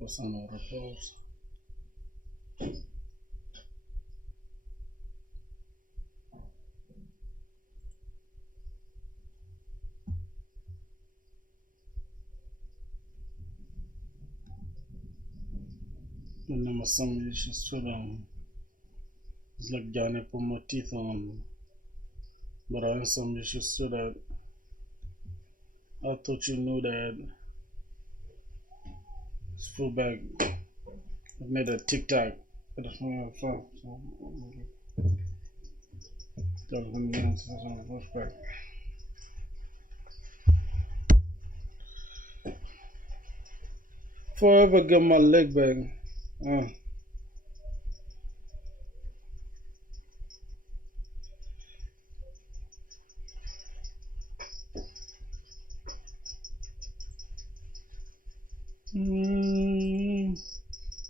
100% of repose. And then some issues to them. It's like Johnny put my teeth on, but I have some issues to that. I thought you knew that. It's full back. I made a TikTok. I just want to talk. So that was going to be on the first back. Forever get my leg back.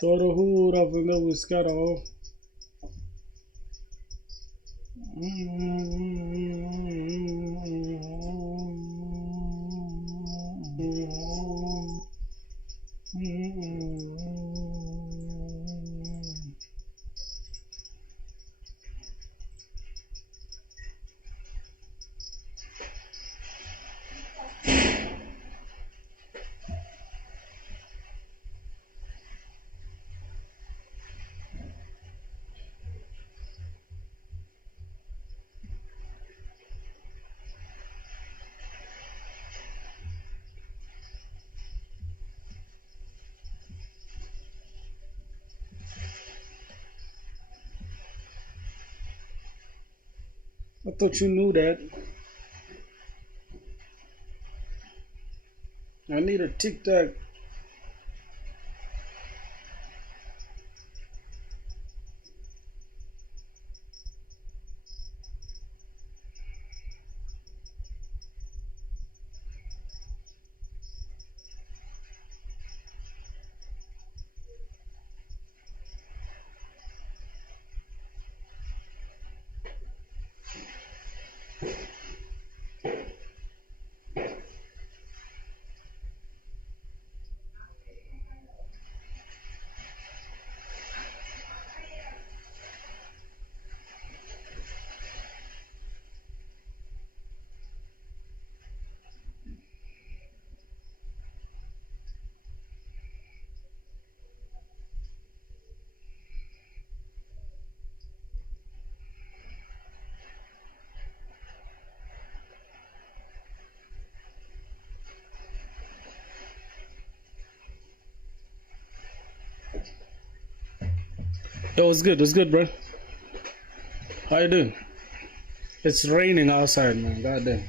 Todo hura venga buscar off. I thought you knew that. I need a TikTok. It was good, bro. How you doing? It's raining outside, man. Goddamn.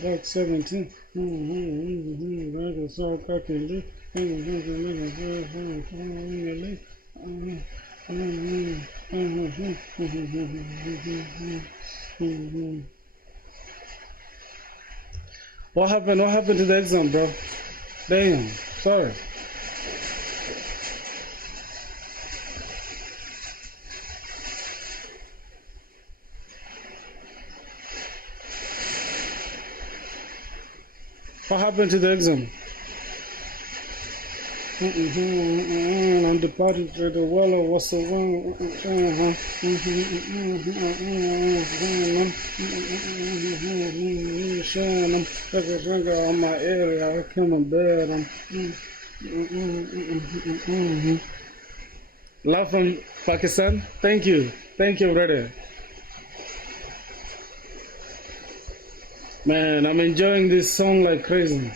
Back 17. Back is so cocky. What happened? What happened to the exam, bro? Damn. Sorry. What happened to the exam? I'm departing for the wall. What's the wrong? I'm on my area. I come in bed. Love from Pakistan. Thank you, brother. Man, I'm enjoying this song like crazy.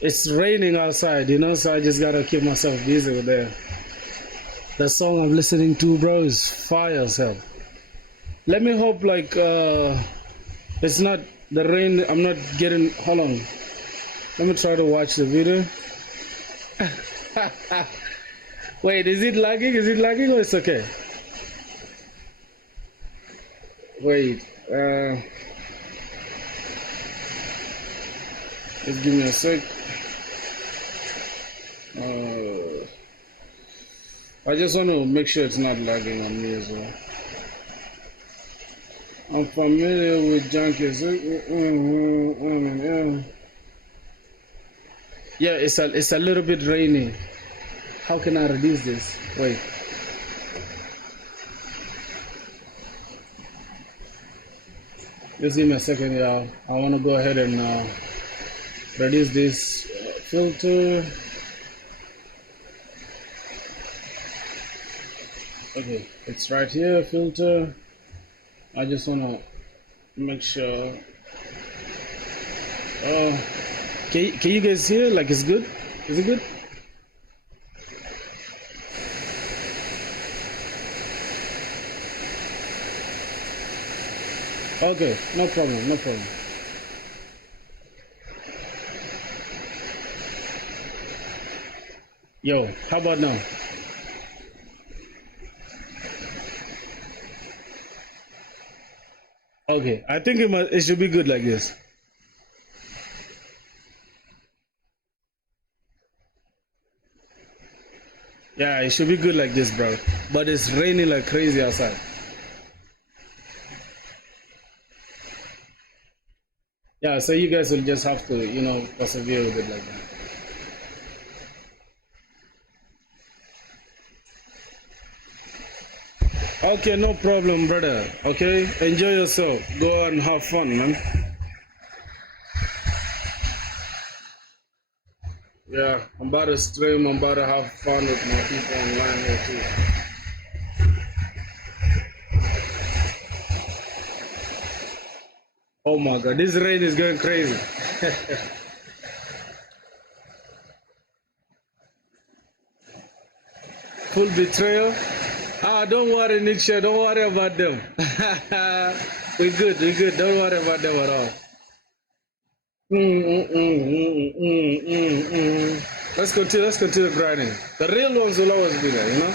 It's raining outside, you know, so I just gotta keep myself busy with that. The song I'm listening to, bro, is fire as hell. Let me hope like it's not the rain. I'm not getting. Hold on. Let me try to watch the video. Wait, is it lagging? Is it lagging or it's okay? Wait, just give me a sec. I just want to make sure it's not lagging on me as well. I'm familiar with junkies. Yeah, it's a little bit rainy. How can I reduce this? Wait. Just give me a second, y'all. I want to go ahead and reduce this filter. Okay, it's right here, filter. I just want to make sure. Can you guys hear? Like, it's good? Is it good? Okay, no problem, no problem. Yo, how about now? Okay, I think it should be good like this. Yeah, it should be good like this, bro. But it's raining like crazy outside. Yeah, so you guys will just have to, persevere with it like that. Okay, no problem, brother. Okay, enjoy yourself. Go and have fun, man. Yeah, I'm about to stream. I'm about to have fun with my people online here too. Oh my God, this rain is going crazy. Full betrayal. Don't worry, Nietzsche. Don't worry about them. We're good. We're good. Don't worry about them at all. Let's continue. Let's continue grinding. The real ones will always be there, you know.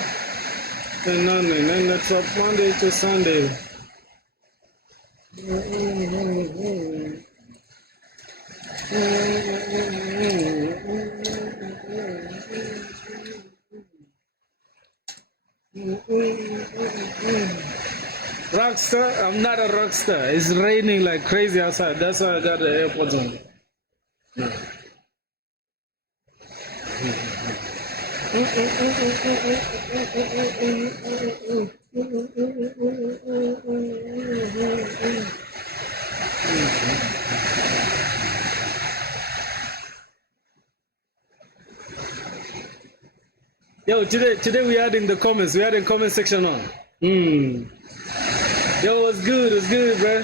And that's from Monday to Sunday. Rockstar? I'm not a rockstar. It's raining like crazy outside. That's why I got the AirPods on. No. Yo, today we adding the comments. We adding comment section on. Yo, what's good? It's good, bro.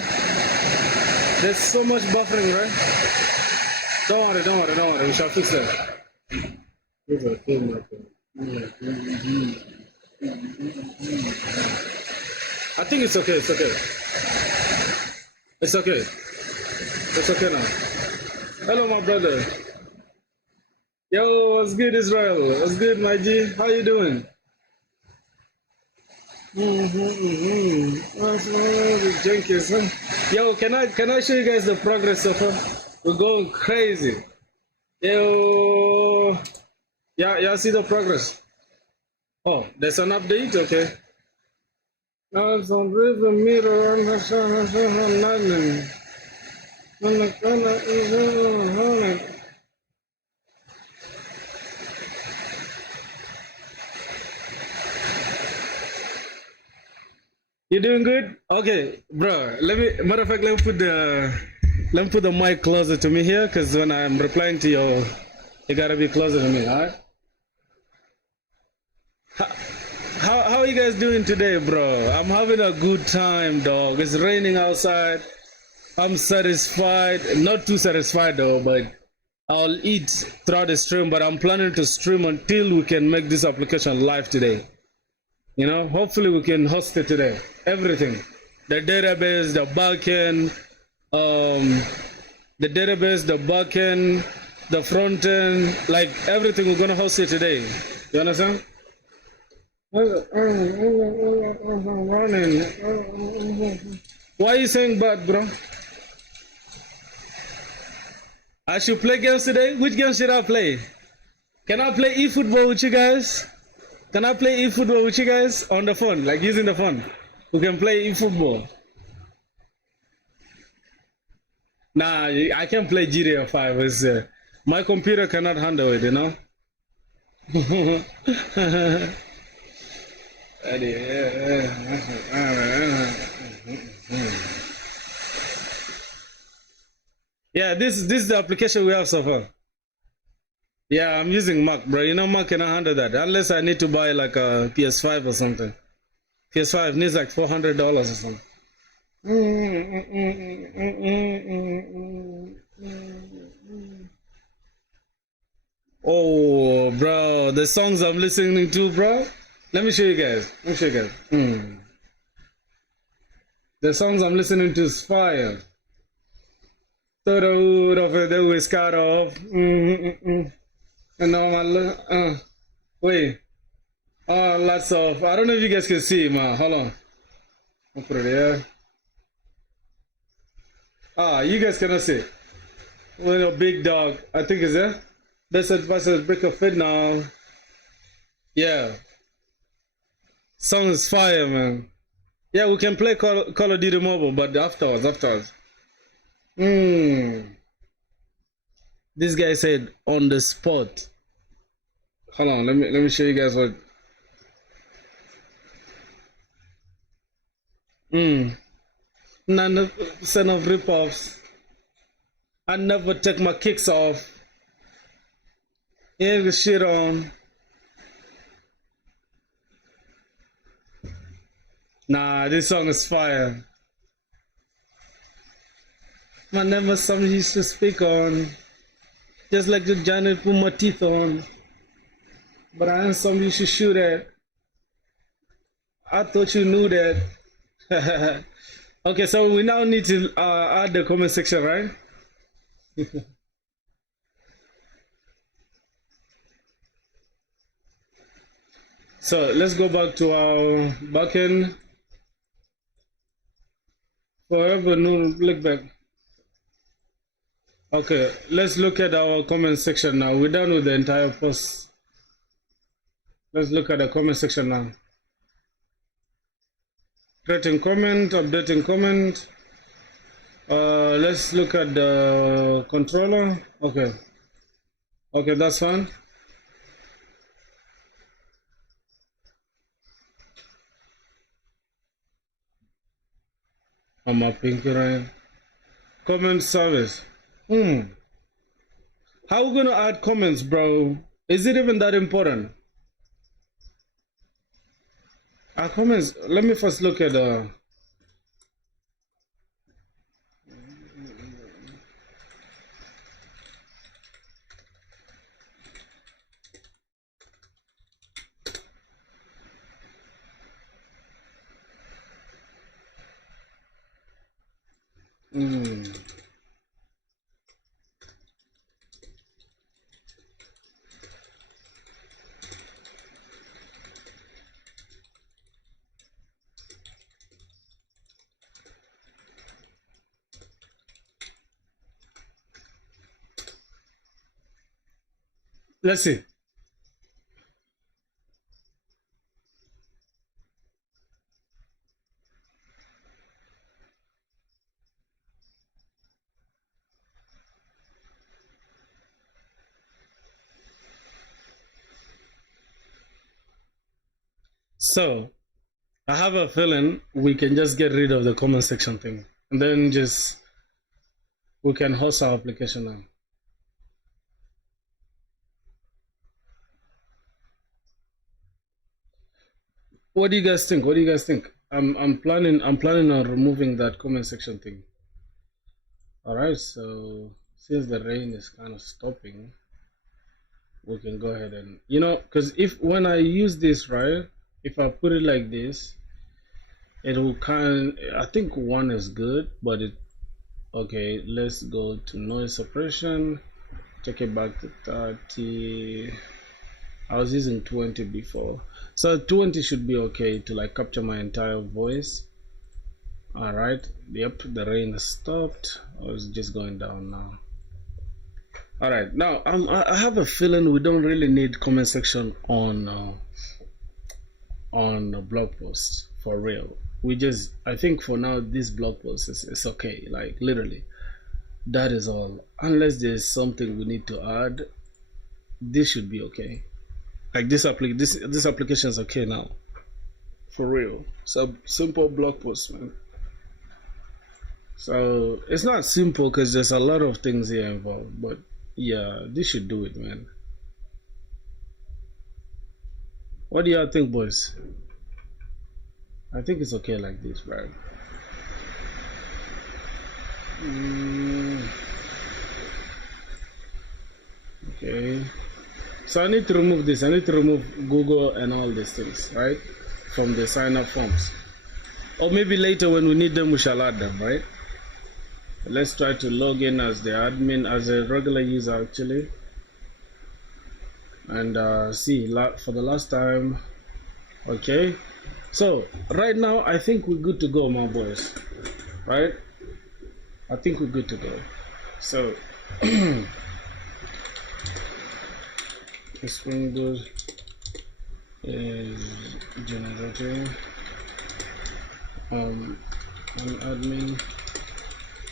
There's so much buffering, right? Don't worry. We shall fix that. I think it's okay. It's okay. It's okay now. Hello, my brother. Yo, what's good, Israel? What's good, my G? How you doing? Jenkins, huh? Yo, can I show you guys the progress so far? We're going crazy. Yo, yeah, see the progress. Oh, there's an update, okay. Now it's on rhythm meter and You doing good? Okay, bro. Matter of fact, let me put the mic closer to me here, cause when I'm replying to you gotta be closer to me. All right? How are you guys doing today, bro? I'm having a good time, dog. It's raining outside. I'm satisfied. Not too satisfied though, but I'll eat throughout the stream. But I'm planning to stream until we can make this application live today. You know, hopefully we can host it today. Everything, the database, the backend, the front end, like everything. We're gonna host it today. You understand? Why are you saying bad, bro? I should play games today. Which game should I play? Can I play eFootball with you guys? Can I play eFootball with you guys on the phone, like using the phone? We can play eFootball. Nah, I can't play GTA 5. My computer cannot handle it, you know? Yeah, this is the application we have so far. Yeah, I'm using Mac, bro. You know Mac cannot handle that unless I need to buy like a PS5 or something. PS5 needs like $400 or something. Oh, bro, the songs I'm listening to, bro. Let me show you guys. Let me show you guys. The songs I'm listening to is fire. Todo of the whisker off. And now my wait. Lots of. I don't know if you guys can see, man. Hold on. I'll put it there. You guys cannot see. Well, a big dog. I think is there. That's advice break a fit now. Yeah. Song is fire, man. Yeah, we can play Call of Duty Mobile, but afterwards. This guy said on the spot. Hold on, let me show you guys what. None of son of rip-offs. I never take my kicks off. Yeah, the shit on. Nah, this song is fire. My name is something you should speak on. Just like the giant put my teeth on. But I am something you should shoot at. I thought you knew that. Okay, so we now need to add the comment section, right? So let's go back to our backend. Forever no look back. Okay, let's look at our comment section now. We're done with the entire post. Let's look at the comment section now. Creating comment, updating comment. Let's look at the controller. Okay, that's fine. I'm a pinky right. Comment service. How we gonna add comments, bro? Is it even that important? Our comments. Let me first look at the. Let's see. So, I have a feeling we can just get rid of the comment section thing, and then just we can host our application now. What do you guys think? What do you guys think? I'm planning on removing that comment section thing. All right, so since the rain is kind of stopping, we can go ahead and because if when I use this, right, if I put it like this, it will I think one is good, but okay, let's go to noise suppression, take it back to 30. I was using 20 before, so 20 should be okay to like capture my entire voice. All right, yep, the rain has stopped. It's just going down now. All right, now I have a feeling we don't really need comment section on blog posts for real. I think for now this blog post is okay, like literally. That is all. Unless there's something we need to add, this should be okay. Like this application is okay now. For real. So simple blog post, man. So it's not simple because there's a lot of things here involved, but yeah, this should do it, man. What do y'all think, boys? I think it's okay like this, right? Okay. So I need to remove this. I need to remove Google and all these things, right? From the sign up forms. Or maybe later when we need them, we shall add them, right? Let's try to log in as the admin, as a regular user actually. And see, for the last time. Okay. So right now, I think we're good to go, my boys. Right? I think we're good to go. So Spring Boot is generating an admin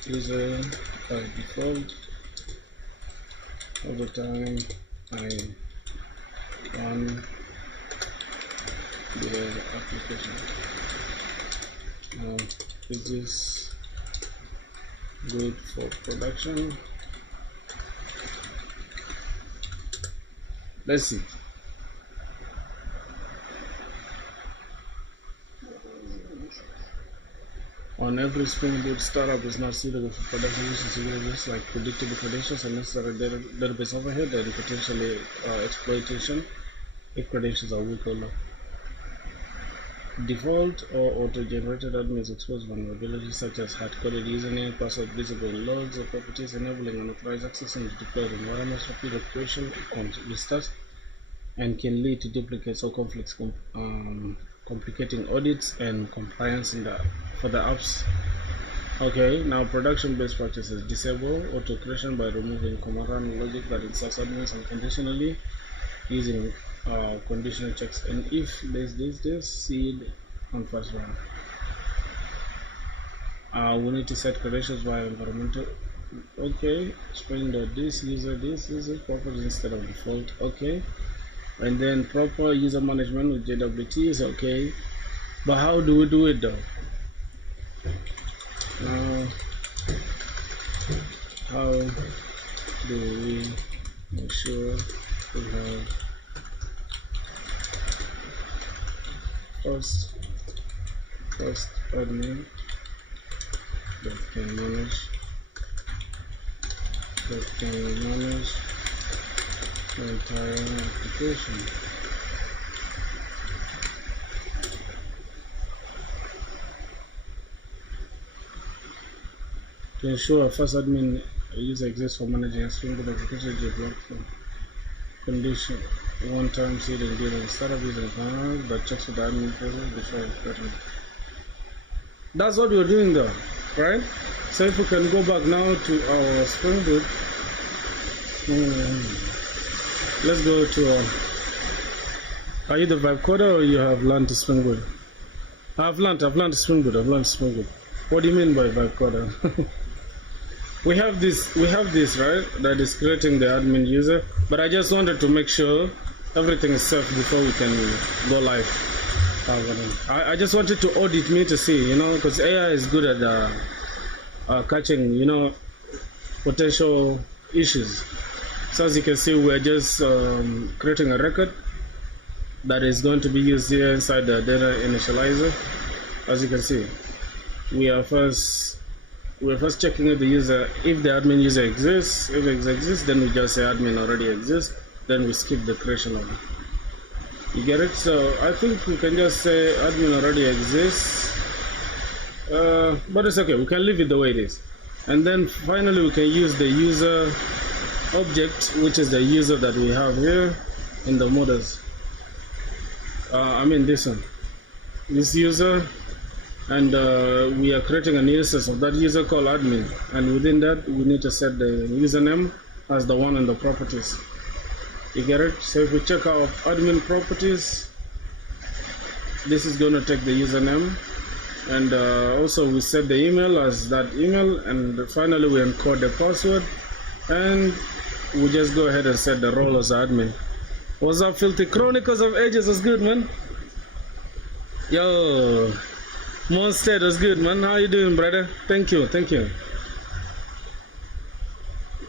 user by default. Over time I run the application. Is this good for production? Let's see. On every Spring Boot startup is not suitable for production use, like predictable credentials and necessary database overhead and potentially exploitation if credentials are weak or low. Default or auto-generated admins expose vulnerabilities such as hard-coded username, password visible in logs or properties, enabling unauthorized access in deployed environments, rapid activation, restart, and can lead to duplicates or conflicts, complicating audits and compliance for the apps. Okay, now production best practices: disable auto creation by removing command run logic that inserts admins unconditionally using conditional checks, and if this seed on first run. We need to set credentials by environmental. Okay, Spring.this user properties instead of default. Okay, and then proper user management with JWT is okay, but how do we do it though? How do we make sure we have first admin that can manage the entire application? To ensure a first admin user exists for managing a Spring Boot application, block from condition one-time seeding during startup using panel that checks with the admin process before creating. That's what we're doing though, right? So if we can go back now to our Spring Boot, let's go to are you the vibe coder or you have learned to Spring Boot? I've learned Spring Boot. What do you mean by vibe coder? we have this right, that is creating the admin user, but I just wanted to make sure everything is safe before we can go live. I just wanted to audit me to see, because AI is good at catching, potential issues. So as you can see, we're just creating a record that is going to be used here inside the data initializer. As you can see, we're first checking if the admin user exists. If it exists, then we just say admin already exists. Then we skip the creation of it. You get it? So I think we can just say admin already exists, but it's okay. We can leave it the way it is. And then finally, we can use the user object, which is the user that we have here in the models. This one, this user, and we are creating an instance of that user called admin. And within that, we need to set the username as the one in the properties. You get it? So if we check our admin properties, this is going to take the username and also we set the email as that email, and finally we encode the password, and we just go ahead and set the role as admin. What's up, Filthy? Chronicles of Ages was good, man. Yo, Monster was good, man. How you doing, brother? Thank you.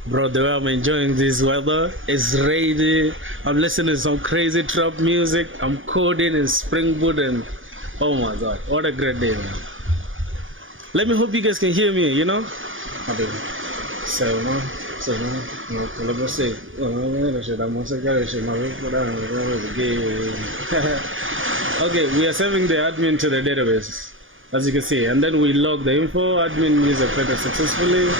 Bro, the way I'm enjoying this weather, it's rainy. I'm listening to some crazy trap music. I'm coding in Spring Boot, and oh my god, what a great day, man. Let me hope you guys can hear me, you know? Okay. Okay, we are saving the admin to the database, as you can see, and then we log the info. Admin user created successfully,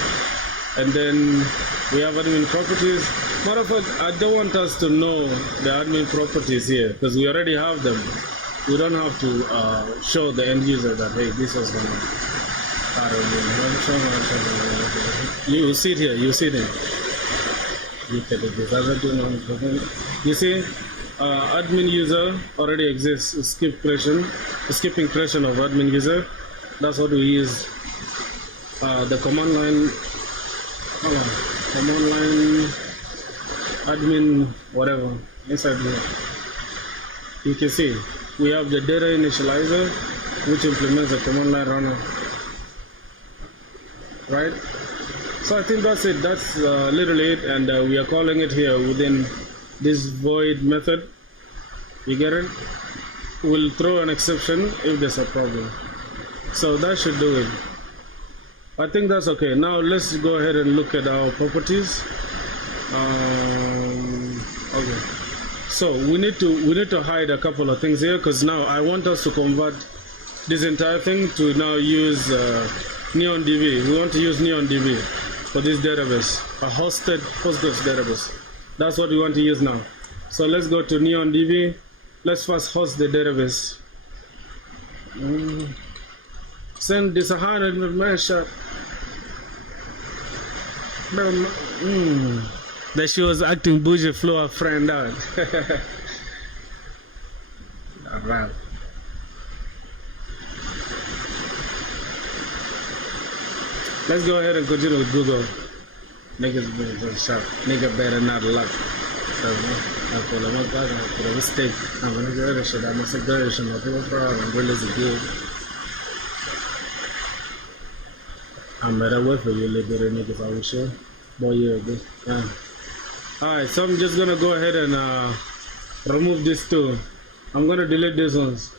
and then we have admin properties. Matter of fact, I don't want us to know the admin properties here because we already have them. We don't have to show the end user that, hey, this was gonna. You see it here. You see it. You see, admin user already exists. Skipping creation of admin user. That's what we use. The command line. Command line admin whatever inside here. You can see we have the data initializer, which implements the command line runner. Right? So I think that's it. That's literally it, and we are calling it here within this void method. You get it? We'll throw an exception if there's a problem. So that should do it. I think that's okay. Now let's go ahead and look at our properties. Okay. So we need to hide a couple of things here because now I want us to convert this entire thing to now use NeonDB. We want to use NeonDB for this database, a hosted Postgres database. That's what we want to use now. So let's go to NeonDB. Let's first host the database. Send this 100 shot. That she was acting bougie, flew her friend out. Alright. Let's go ahead and continue with Google. Niggas better sharp. Nigga better not luck. So, I call him up, I put a mistake. I'm gonna go ahead and I must have done it. I'm not a problem. Really is good. I'm better wait for you, little bit of niggas, I will show. Boy, yeah, good. Yeah. Alright, so I'm just gonna go ahead and remove this too. I'm gonna delete these ones.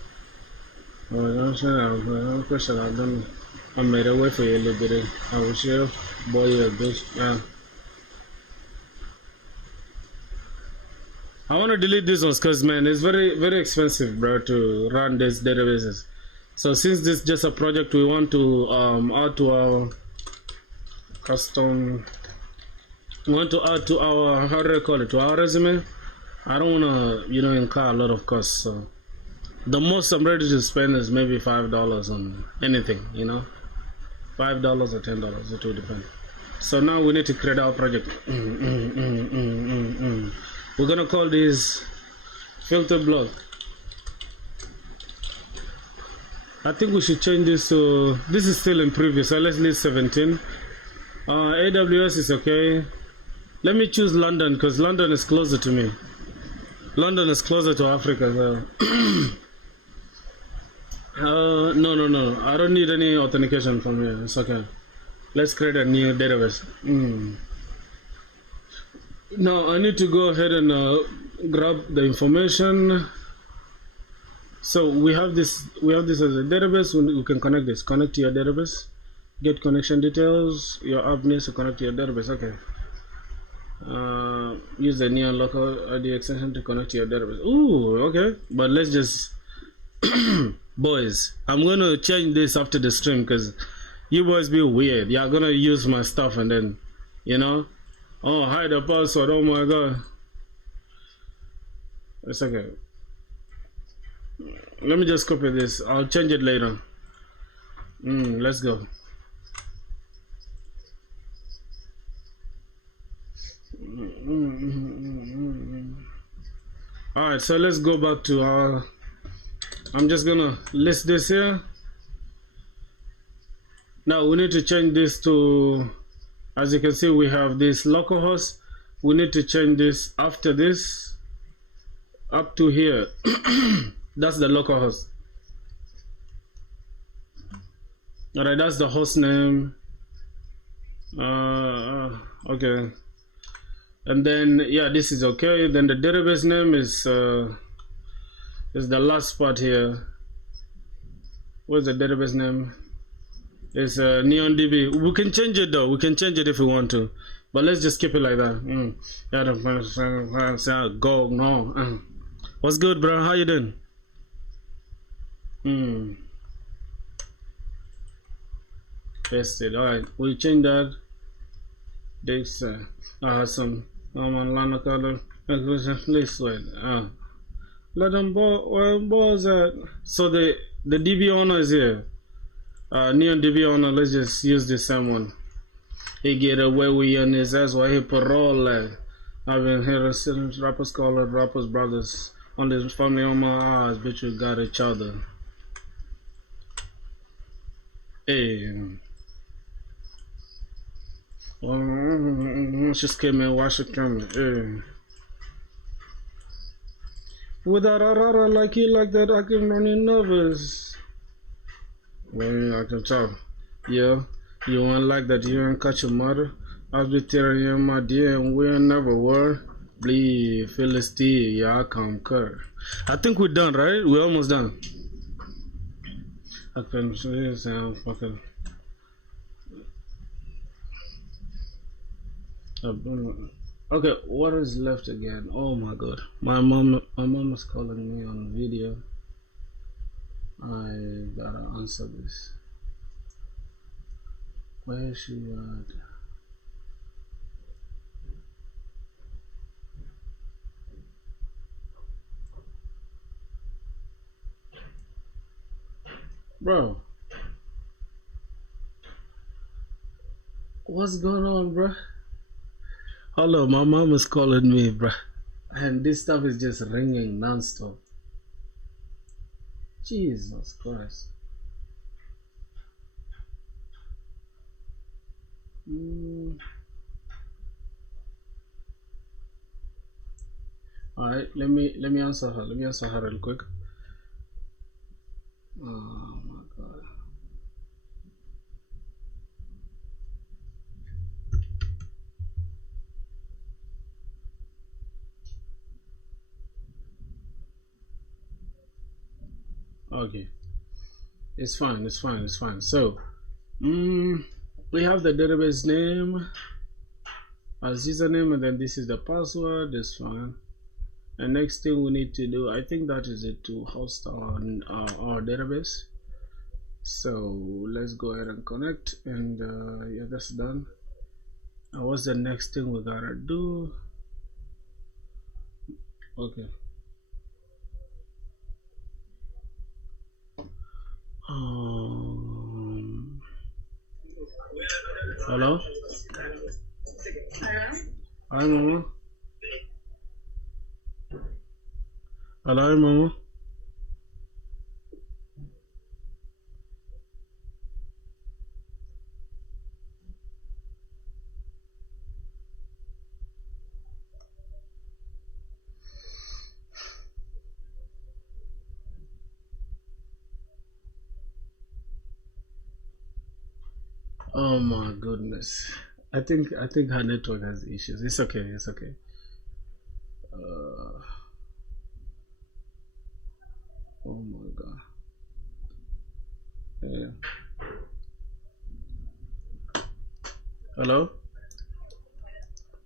Oh, I'm sure I'm question. I've done. I made a way for you a little bit. I will share. Boy, yeah, bitch. Yeah. I want to delete these ones because, man, it's very, very expensive, bro, to run these databases. So since this is just a project, we want to add to our custom. We want to add to our, how do I call it, to our resume. I don't want to, incur a lot of costs. So the most I'm ready to spend is maybe $5 on anything, $5 or $10. It will depend. So now we need to create our project. We're gonna call this FilthiBlog. I think we should change this to, this is still in preview, so let's leave 17. AWS is okay. Let me choose London because London is closer to me. London is closer to Africa as well. No. I don't need any authentication from here. It's okay. Let's create a new database. Now I need to go ahead and grab the information. So we have this as a database. We can connect this. Connect to your database. Get connection details. Your app needs to connect to your database. Okay. Use the Neon local ID extension to connect to your database. Ooh, okay. But let's just boys, I'm gonna change this after the stream because you boys be weird. You're gonna use my stuff and then, oh, hide the password. Oh my god. It's okay. Let me just copy this. I'll change it later. Let's go. Alright, so let's go back to our, I'm just gonna list this here. Now we need to change this to, as you can see, we have this localhost. We need to change this after this up to here. That's the localhost. Alright, that's the host name. Okay. And then yeah, this is okay. Then the database name is the last part here. What's the database name? It's NeonDB. We can change it though. We can change it if we want to, but let's just keep it like that. Go no. What's good, bro? How you doing? Paste it. All right. We change that. This some on Lana color. This way. Let them balls that. So the DB owner is here. Neon DB owner. Let's just use the same one. He get away with on his ass while he parole. I've been hearing rappers call it rappers brothers on this family on my eyes. Bitch, you got each other. Hey. Just came in, watch the camera. Hey. Without a rara like you like that, I can run you nervous. Well, I can tell. Yeah, you ain't like that, you ain't catch your mother. I'll be tearing you my dear, and we ain't never were. Bleed, Philistine, yeah, I conquer. I think we're done, right? We're almost done. I can see this, fucking. Okay, what is left again? Oh my god, my mom is calling me on video. I gotta answer this. Where is she at? Bro, what's going on, bro? Hello, my mom is calling me, bro, and this stuff is just ringing non-stop. Jesus Christ. All right, let me answer her. Let me answer her real quick. Oh my god. Okay, it's fine. So, we have the database name as username, and then this is the password. That's fine. And next thing we need to do, I think that is it, to host our database. So let's go ahead and connect, and yeah, that's done. And what's the next thing we gotta do? Okay. Hello? Hi, Mama. Hello, Mama. Oh my goodness. I think her network has issues. It's okay. It's okay. Oh my god. Yeah. Hello?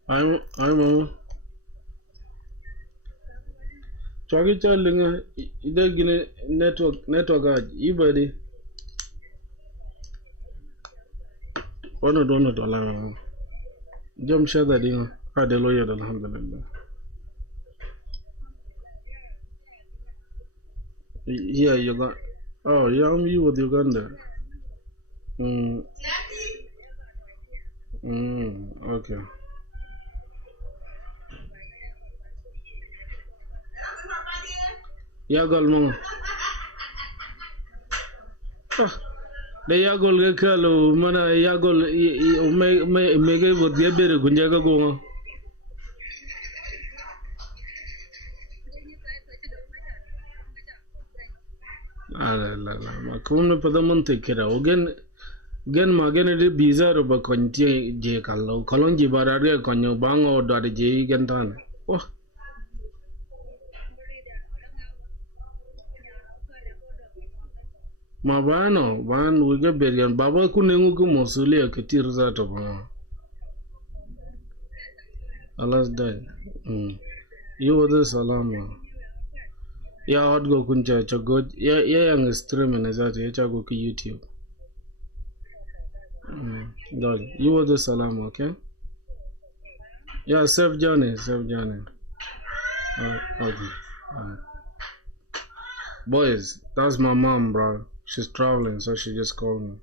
I'm Chagi Chalinga, Idagine network, you buddy. One dollar. Jump share that in. Had a lawyer, alhamdulillah. Yeah, you got. Oh, yeah, I'm you with Uganda. Okay. Yeah, girl, no. The Yagol Gekalo, Mana Yagol, Mega would get better Gunjaga go. Makuna Padamonte Kera, again Magana Bizarre Baconti J. Kalo, Colonji Bararia, Conyo Bango, Dadi J. Gantan. Oh. Mabano, Ban, we get buried. Baba Kunengu Mosulia Katir of Allah's died. You were the Salama. Yeah, I'd go Kunja Chagod. Yeah, young streaming is that Chago YouTube. Dog, you were the Salama, okay? Yeah, safe journey, safe journey. Okay. Boys, that's my mom, bro. She's traveling, so she just called me.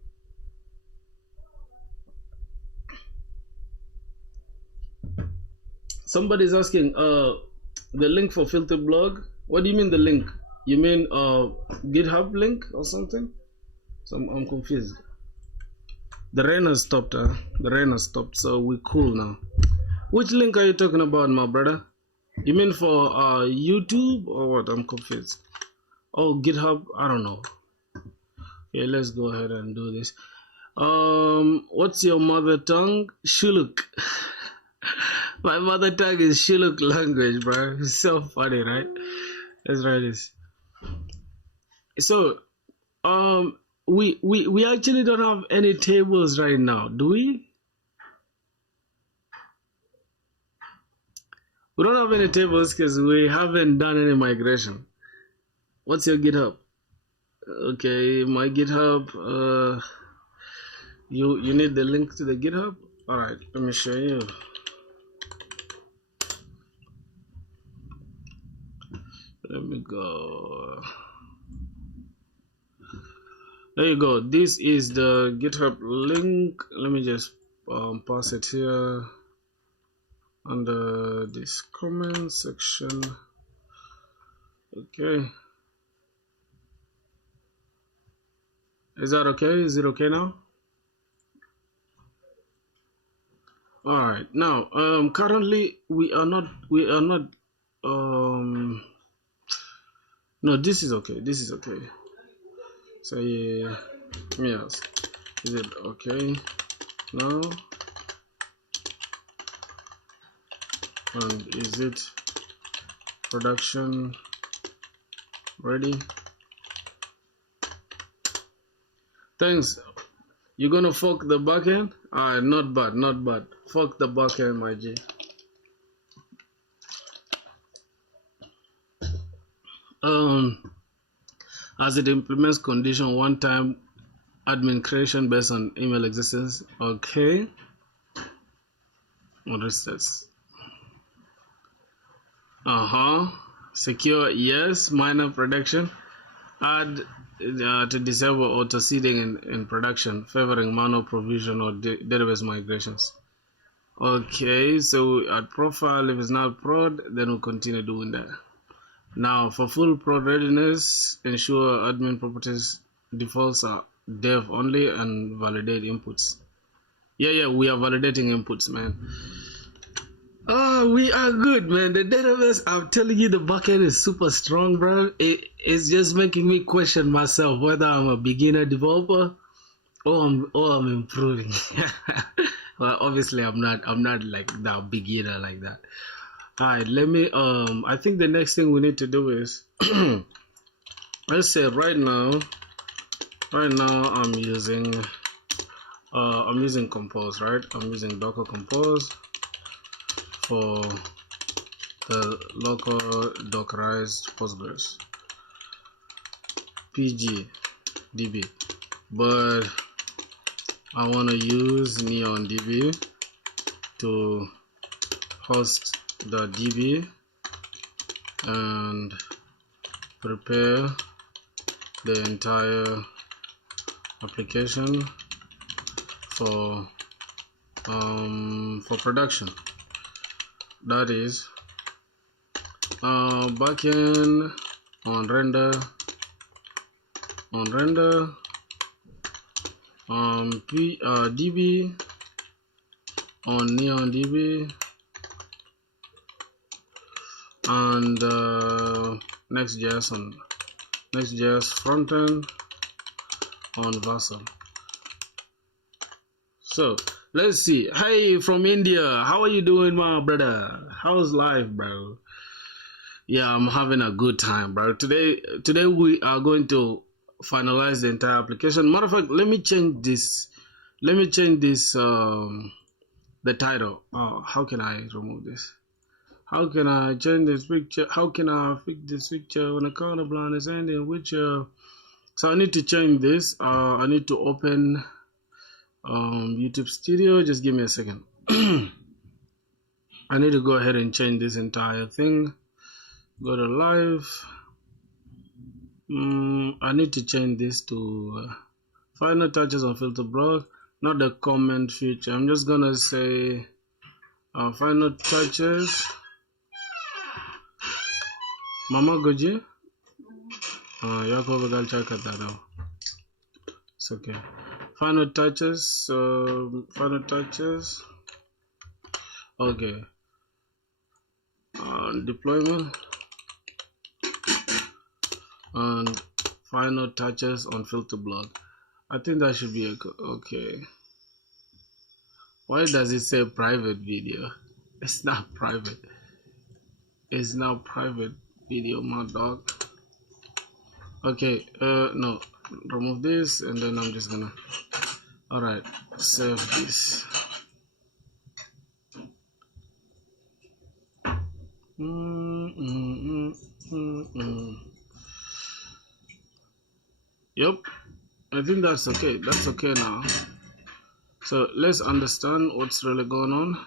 Somebody's asking, the link for FilthiBlog. What do you mean the link? You mean GitHub link or something? So I'm confused. The rain has stopped. The rain has stopped, so we're cool now. Which link are you talking about, my brother? You mean for YouTube or what? I'm confused. Oh, GitHub. I don't know. Okay, let's go ahead and do this. What's your mother tongue? Shuluk. My mother tongue is Shuluk language, bro. It's so funny, right? Let's try this. So, we actually don't have any tables right now, do we? We don't have any tables because we haven't done any migration. What's your GitHub? Okay, my GitHub. You need the link to the GitHub. All right, let me show you. Let me go. There you go. This is the GitHub link. Let me just pass it here under this comment section. Okay. Is that okay? Is it okay now? All right. Now, currently we are not. No, this is okay. This is okay. So yeah, yes. Is it okay now? And is it production ready? Thanks. You're gonna fuck the backend? Alright, not bad, not bad. Fuck the backend, my G. As it implements condition one-time admin creation based on email existence. Okay. What is this? Secure, yes. Minor production. Add to disable auto seeding in production, favoring manual provision or database migrations. Okay, so at profile, if it's not prod, then we'll continue doing that. Now, for full prod readiness, ensure admin properties defaults are dev only and validate inputs. Yeah, we are validating inputs, man. Oh, we are good, man. The database, I'm telling you, the backend is super strong, bro. It's just making me question myself whether I'm a beginner developer or I'm improving. Well, obviously, I'm not like that beginner like that. All right, let me. I think the next thing we need to do is, let's say right now, I'm using Compose, right? I'm using Docker Compose for the local Dockerized Postgres PG-DB, but I want to use NeonDB to host the DB and prepare the entire application for production. That is backend on render DB on Neon DB, and Next.js on Next.js frontend on Vassal. So let's see. Hey, from India, how are you doing, my brother? How's life, bro? Yeah, I'm having a good time, bro. Today we are going to finalize the entire application. Matter of fact, let me change this. The title. How can I remove this? How can I change this picture? How can I fix this picture when the colorblind is ending? So I need to change this. I need to open YouTube Studio. Just give me a second. I need to go ahead and change this entire thing. Go to live. I need to change this to final touches on FilthiBlog, not the comment feature. I'm just gonna say final touches. Mama Goji. Yakob Galchakatado. It's okay. Final touches. Final touches. Okay. Deployment and final touches on FilthiBlog. I think that should be okay. Why does it say private video? It's not private. It's not private video, my dog. Okay, no, remove this, and then I'm just gonna. All right, save this. Yep, I think that's okay. That's okay now. So let's understand what's really going on.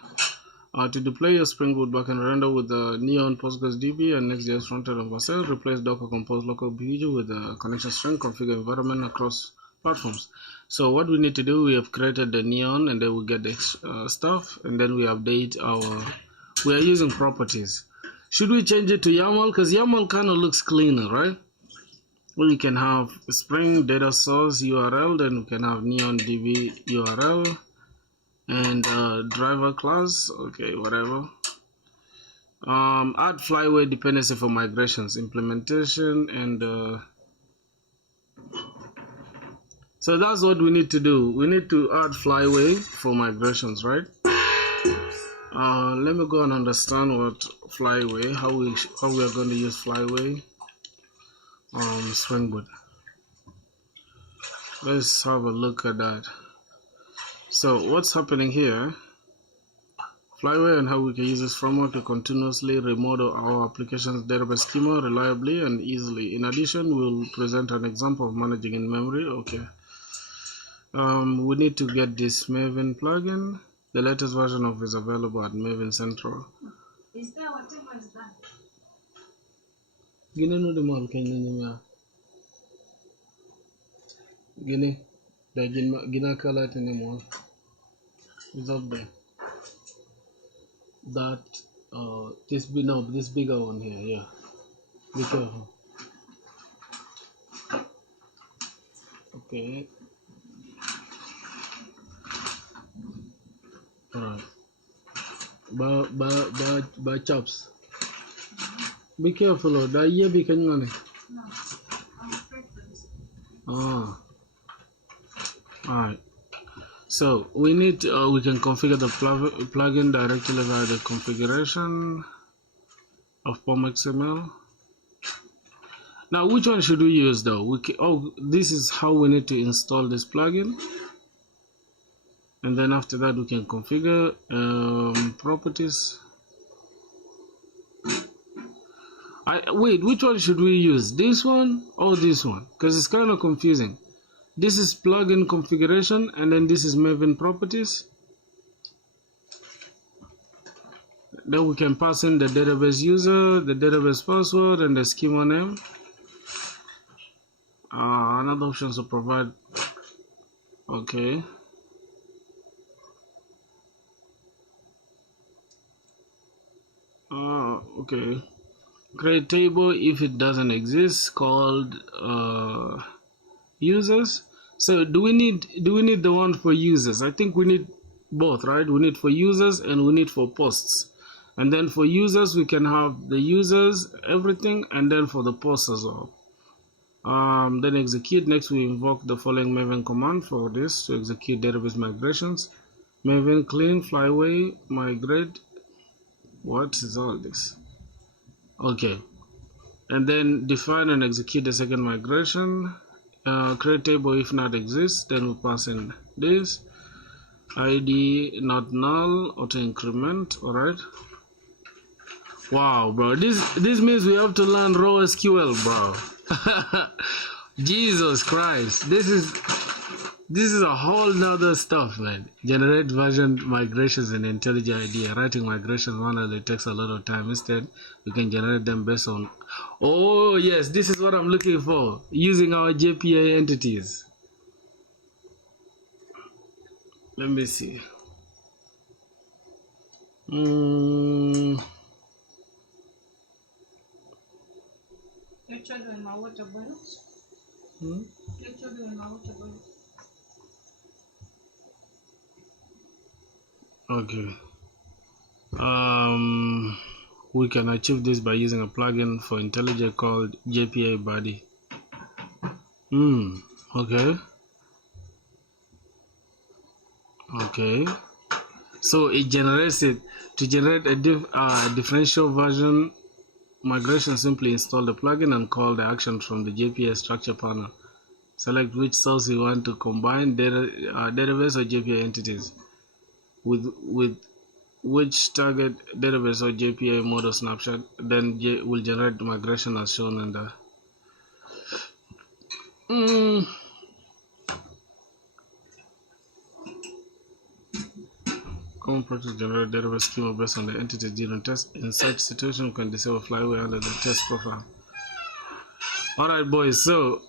To deploy your Spring Boot backend render with the Neon PostgreSDB and Next.js frontend on Vassal, replace Docker Compose local behavior with the connection string, configure environment across platforms. So what we need to do, we have created the Neon, and then we get the stuff, and then we update we are using properties. Should we change it to YAML? Because YAML kind of looks cleaner, right? We can have Spring data source URL, then we can have Neon DB URL, and driver class, okay, whatever. Add flyway dependency for migrations, implementation, and so that's what we need to do. We need to add flyway for migrations, right? Let me go and understand what flyway, how we are going to use flyway Spring Boot. Let's have a look at that. So what's happening here, flyway, and how we can use this framework to continuously remodel our application's database schema reliably and easily. In addition, we'll present an example of managing in memory. Okay. We need to get this Maven plugin. The latest version of it is available at Maven Central. Is there whatever is that? Gini, the Gina color anymore. It's up there. That this bigger one here, yeah. Be careful. Okay. Alright. Ba chops. Be careful, oh, that year be can money. No, I'm afraid for this. Ah. Alright. So we need we can configure the plugin directly via the configuration of POM.xml. Now, which one should we use though? This is how we need to install this plugin, and then after that we can configure properties. Wait, which one should we use? This one or this one? Because it's kind of confusing. This is plugin configuration, and then this is Maven properties. Then we can pass in the database user, the database password, and the schema name. Another option to provide. Okay. Okay. Create table if it doesn't exist, called users. So do we need the one for users? I think we need both, right? We need for users and we need for posts. And then for users, we can have the users, everything, and then for the posts as well. Then execute. Next, we invoke the following Maven command for this to execute database migrations. Maven clean flyway migrate. What is all this? Okay, and then define and execute the second migration. Create table if not exists. Then we pass in this ID not null auto increment. All right. Wow, bro. This means we have to learn raw SQL, bro. Jesus Christ. This is a whole nother stuff, man. Generate version migrations in IntelliJ IDEA. Writing migrations manually takes a lot of time. Instead, we can generate them based on. Oh yes, this is what I'm looking for. Using our JPA entities. Let me see. Your children are water boils. Your children are water boils. Okay. We can achieve this by using a plugin for IntelliJ called JPA Body. Okay. Okay. So it generates it. To generate a differential version migration, simply install the plugin and call the action from the JPA structure panel. Select which source you want to combine, database or JPA entities, with which target database or JPA model snapshot. Then will generate the migration as shown in the. Common practice generate database schema based on the entity during test. In such situation, we can disable flyway under the test profile. Alright, boys, so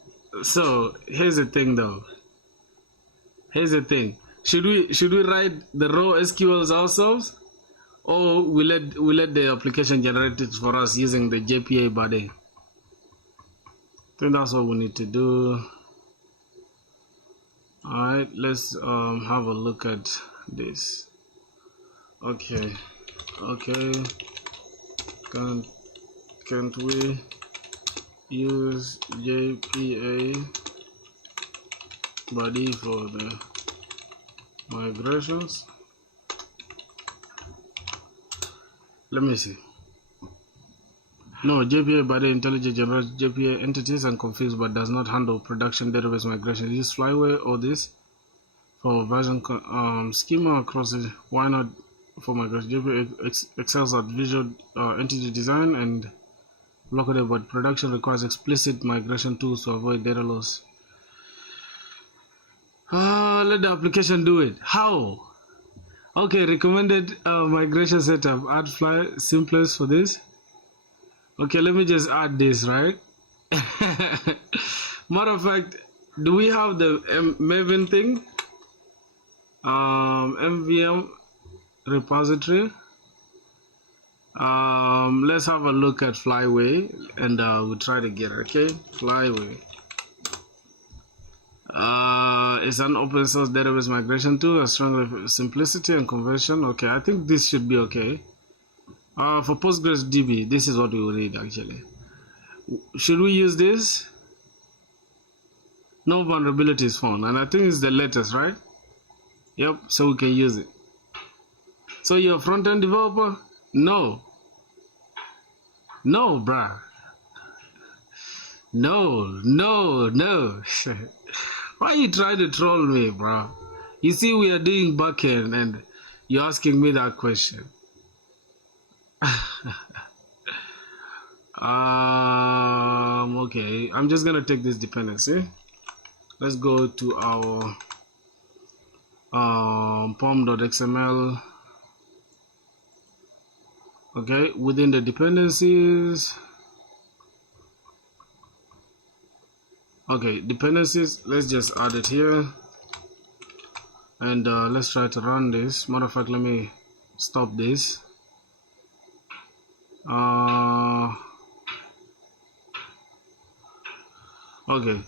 here's the thing though. Here's the thing. Should we write the raw SQLs ourselves? Or we let the application generate it for us using the JPA body? I think that's what we need to do. Alright, let's have a look at this. Okay, can't we use JPA body for the migrations? Let me see. No, JPA body IntelliJ generates JPA entities and configs but does not handle production database migration. Use flyway or this for version schema across it. Why not for migration? JPA excels at visual entity design and local, but production requires explicit migration tools to avoid data loss. Let the application do it. How? Okay, recommended migration setup. Add fly simplest for this. Okay, let me just add this, right? Matter of fact, do we have the Maven thing? MVM repository. Let's have a look at flyway and we'll try to get it. Okay, flyway. It's an open source database migration tool, a strong simplicity and conversion. Okay, I think this should be okay. For PostgreSDB, this is what we will need actually. Should we use this? No vulnerabilities found, and I think it's the latest, right? Yep, so we can use it. So you're a front-end developer? No, bruh. No. Why you trying to troll me, bro? You see, we are doing backend and you're asking me that question. Okay, I'm just gonna take this dependency. Let's go to our pom.xml. Okay, within the dependencies. Okay, dependencies, let's just add it here and let's try to run this. Matter of fact, let me stop this. Okay,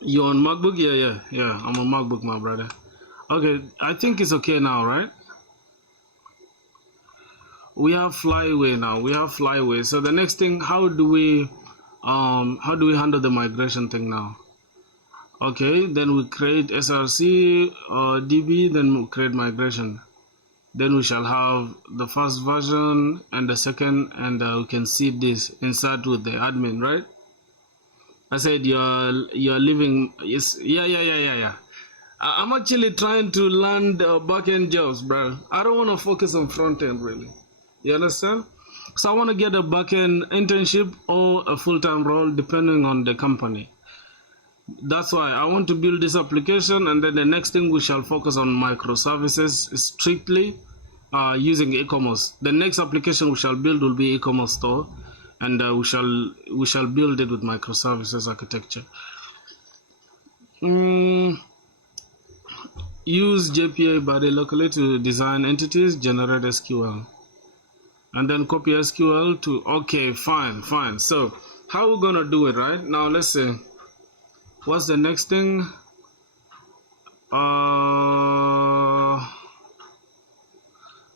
You on MacBook? Yeah. I'm on MacBook, my brother. Okay, I think it's okay now, right? We have Flyway now. We have Flyway. So the next thing, how do we handle the migration thing now? Okay, then we create SRC DB, then we create migration. Then we shall have the first version and the second, and we can see this insert with the admin, right? I said you're living. Yes, yeah. I'm actually trying to land back-end jobs, bro. I don't want to focus on front-end really. You understand? So I want to get a back-end internship or a full-time role depending on the company. That's why I want to build this application, and then the next thing we shall focus on microservices strictly using e-commerce. The next application we shall build will be e-commerce store, and we shall build it with microservices architecture. Use JPA body locally to design entities, generate SQL, and then copy SQL to. Okay, fine. So how we're gonna do it, right? Now let's see. What's the next thing?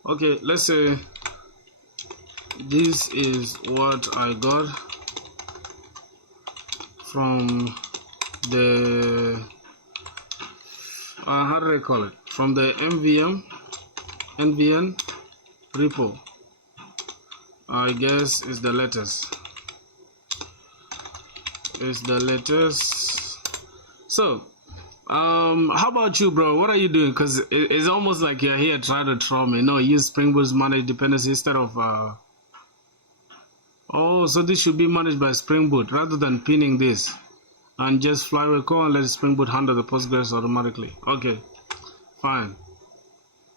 Okay, let's say this is what I got from the how do I call it? From the NVN repo. I guess it's the letters. It's the letters. So, how about you, bro? What are you doing? Because it's almost like you're here trying to troll me. No, use Spring Boot's managed dependency instead of. Oh, so this should be managed by Spring Boot rather than pinning this, and just Flyway call and let Spring Boot handle the Postgres automatically. Okay, fine.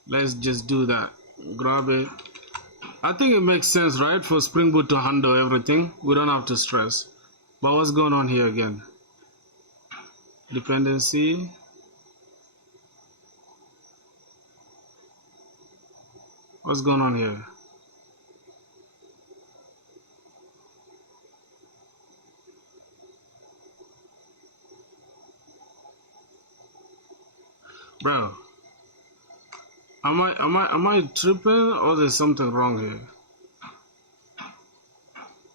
Let's just do that. Grab it. I think it makes sense, right, for Spring Boot to handle everything. We don't have to stress. But what's going on here again? Dependency. What's going on here? Bro, am I tripping, or there's something wrong here?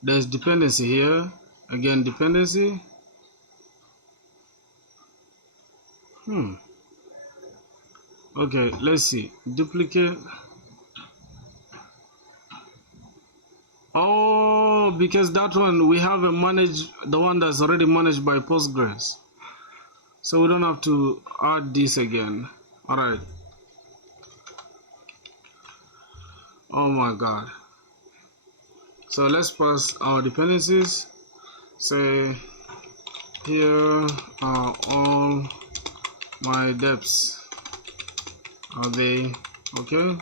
There's dependency here. Again, dependency. Okay, let's see. Duplicate. Oh, because that one we have the one that's already managed by Postgres. So we don't have to add this again. Alright. Oh my god. So let's pass our dependencies. Say here are all my depths. Are they okay?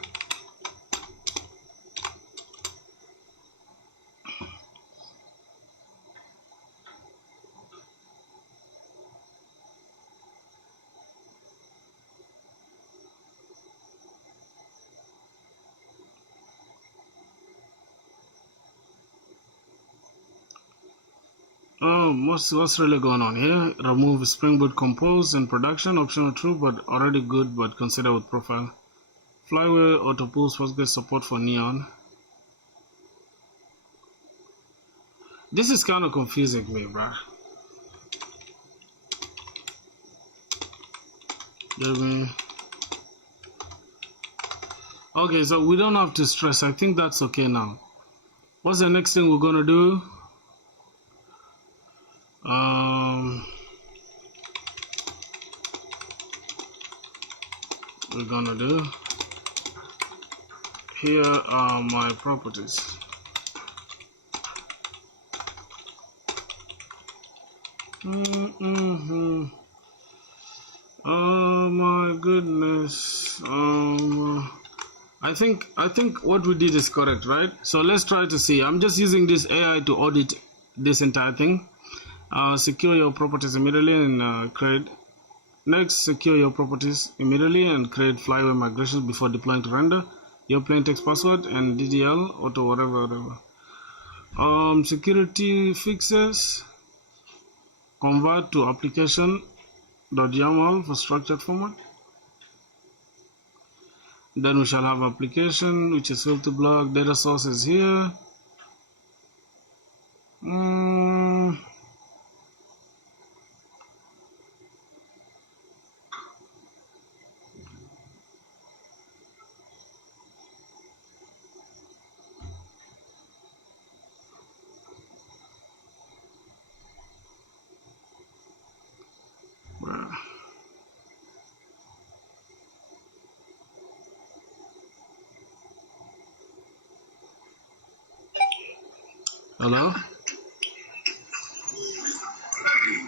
Oh, what's really going on here? Remove Spring Boot Compose in production, optional true, but already good, but consider with profile. Flyway auto pulls Postgres support for Neon. This is kind of confusing me, bruh. Get me? Okay, so we don't have to stress. I think that's okay now. What's the next thing we're gonna do? We're gonna do, here are my properties. Oh my goodness. I think what we did is correct, right? So let's try to see. I'm just using this AI to audit this entire thing. Secure your properties immediately and create. Next, secure your properties immediately and create Flyway migrations before deploying to render. Your plain text password and DDL auto whatever. Security fixes. convert to application.yaml for structured format. Then we shall have application, which is FilthiBlog. Data source is here. Hello?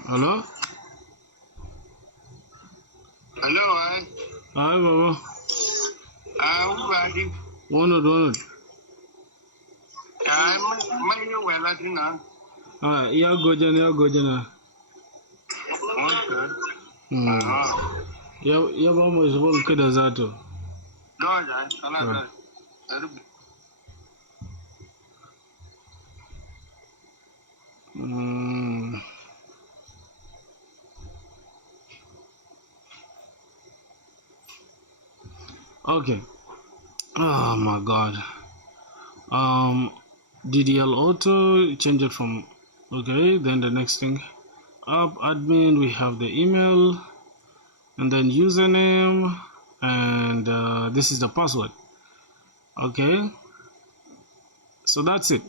Hello? Hello, Hi, Baba. who are you? One. My new well, I think now. Yeah, Gojana. Okay. Yeah, Baba is one kid as that. No, I Okay. Oh my God. DDL auto, change it from, okay, then the next thing, app admin, we have the email, and then username, and this is the password. Okay, so that's it.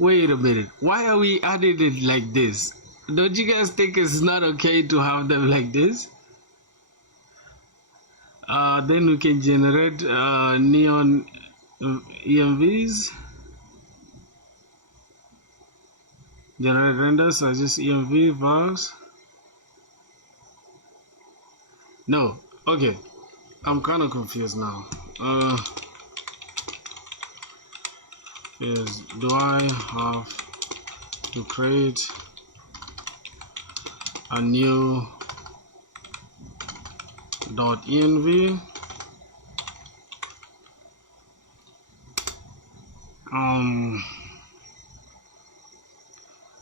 Wait a minute, why are we adding it like this? Don't you guys think it's not okay to have them like this? Then we can generate neon EMVs. Generate renders as just EMV vars. No, okay. I'm kind of confused now. Do I have to create a new .env?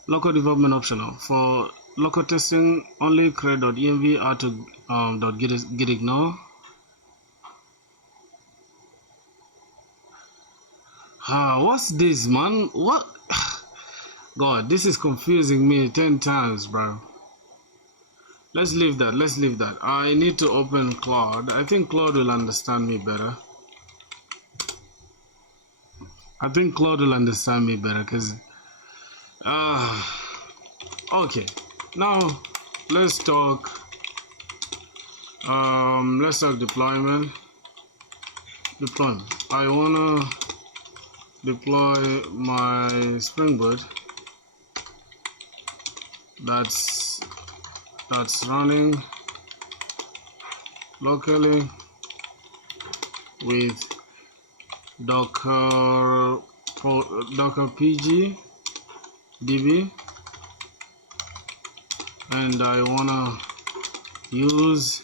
Local development optional. For local testing, only create .env or to .git ignore. What's this, man? What? God, this is confusing me 10 times, bro. Let's leave that. I need to open Claude. I think Claude will understand me better. Because okay, now let's talk deployment. I wanna deploy my Spring Boot that's running locally with Docker PG DB, and I wanna use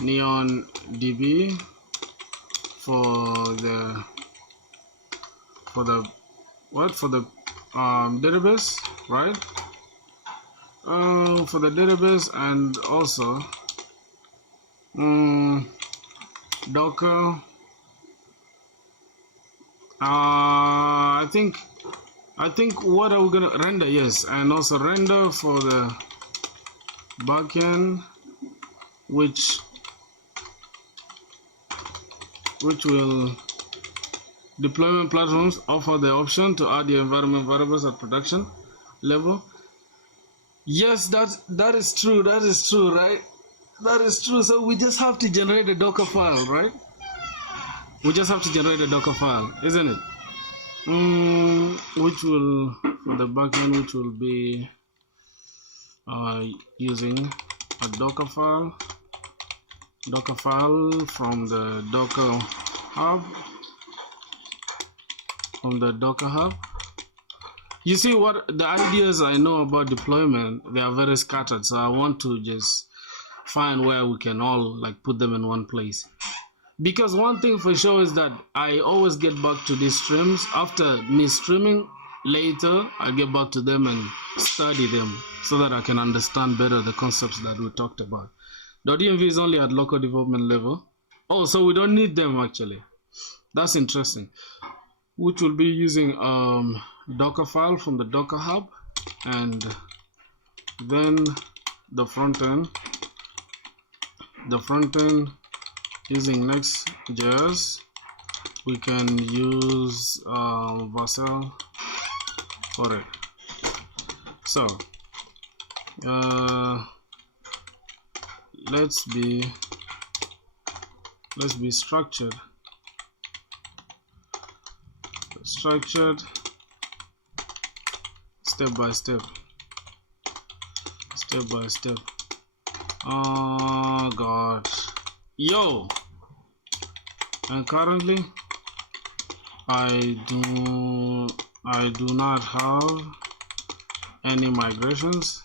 Neon DB for the database, right? For the database, and also Docker. I think what are we gonna render? Yes, and also render for the backend, which will deployment platforms offer the option to add the environment variables at production level. Yes, that is true, right? That is true. So we just have to generate a Docker file, right? We just have to generate a Docker file, isn't it? Which will, for the backend, which will be using a Docker file from the Docker Hub. You see, what the ideas I know about deployment, they are very scattered, so I want to just find where we can all like put them in one place. Because one thing for sure is that I always get back to these streams after me streaming. Later, I get back to them and study them so that I can understand better the concepts that we talked about. The DMV is only at local development level. Oh, so we don't need them actually. That's interesting. Which will be using Docker file from the Docker Hub, and then the front end using Next.js. We can use Vercel for it. So let's be structured step by step. Oh god, yo. And currently I do not have any migrations.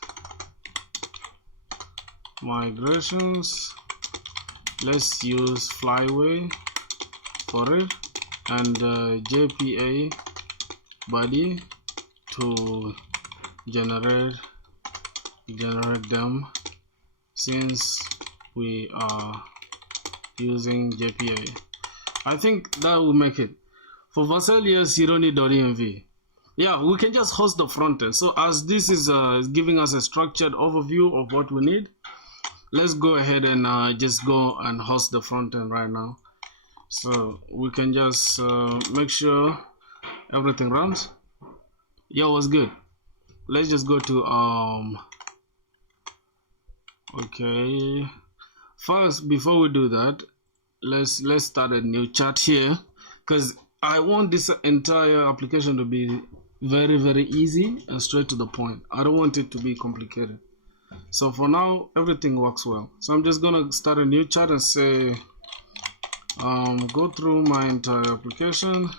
Let's use Flyway for it, and JPA body to generate them, since we are using JPA. I think that will make it. For Vercel, yes, you don't need .env. Yeah, we can just host the front end. So as this is giving us a structured overview of what we need, let's go ahead and just go and host the front end right now. So we can just make sure everything runs. Yo, what's good? Let's just go to okay. First, before we do that, let's start a new chat here, because I want this entire application to be very, very easy and straight to the point. I don't want it to be complicated. So for now, everything works well. So I'm just gonna start a new chat and say, go through my entire application.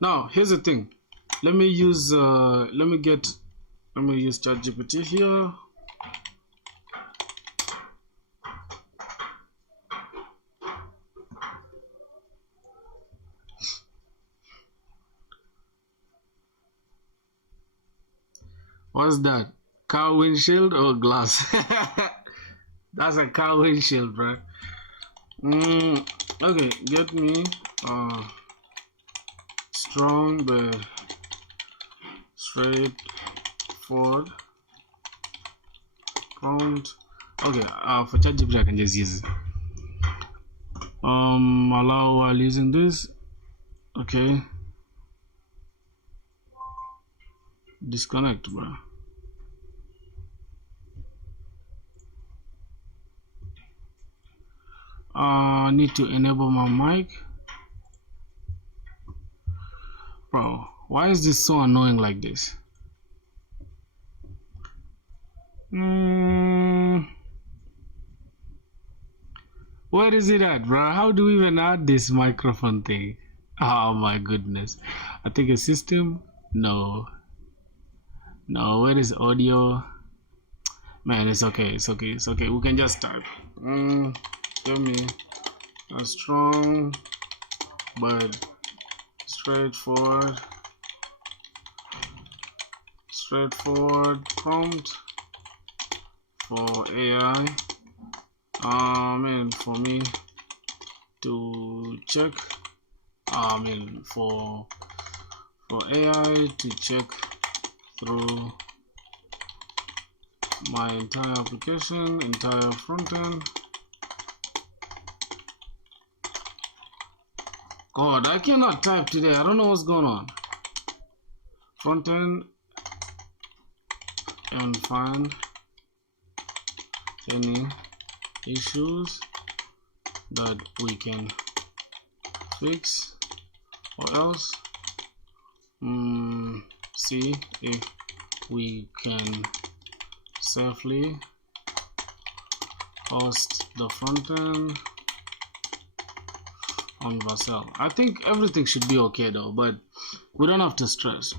Now, here's the thing. Let me use ChatGPT here. What's that? Car windshield or glass? That's a car windshield, bro. Okay, get me strong but straightforward prompt. Okay, for ChatGPT I can just use it. Allow while using this. Okay. Disconnect, bro. I need to enable my mic. Bro, why is this so annoying like this? Where is it at, bro? How do we even add this microphone thing? Oh my goodness. I think a system? No, where is audio? Man, it's okay. We can just type. Tell me a strong but straightforward prompt for AI. For me to check. For AI to check through my entire application, entire front end. God, I cannot type today. I don't know what's going on. Front end, and find any issues that we can fix, or else see if we can safely host the front end on Vercel. I think everything should be okay though, but we don't have to stress.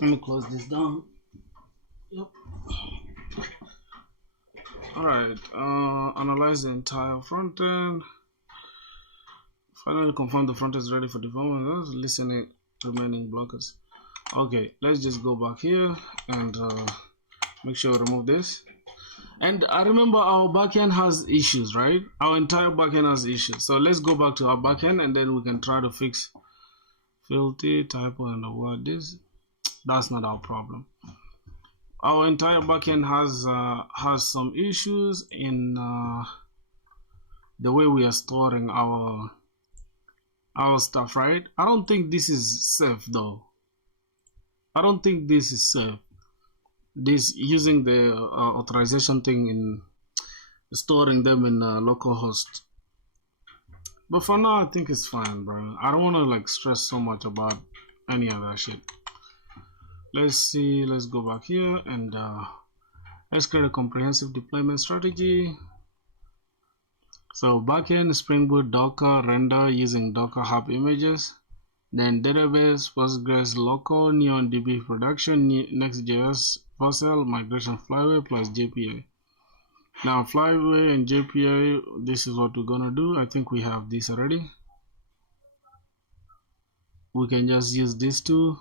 Let me close this down. Yep. Alright, analyze the entire front end. Finally confirm the front is ready for development. Listening remaining blockers. Okay, let's just go back here and make sure we remove this. And I remember our backend has issues, right? Our entire backend has issues. So let's go back to our backend and then we can try to fix filthy typo and the word this. That's not our problem. Our entire backend has some issues in the way we are storing our stuff, right? I don't think this is safe though. I don't think this is safe. This using the authorization thing in storing them in localhost. But for now, I think it's fine, bro. I don't want to like stress so much about any of that shit. Let's see. Let's go back here and let's create a comprehensive deployment strategy. So backend, Spring Boot, Docker, render using Docker Hub images. Then database, Postgres, local, NeonDB production, Next.js, Fossil, migration Flyway plus JPA. Now Flyway and JPA, this is what we're gonna do. I think we have this already. We can just use these two.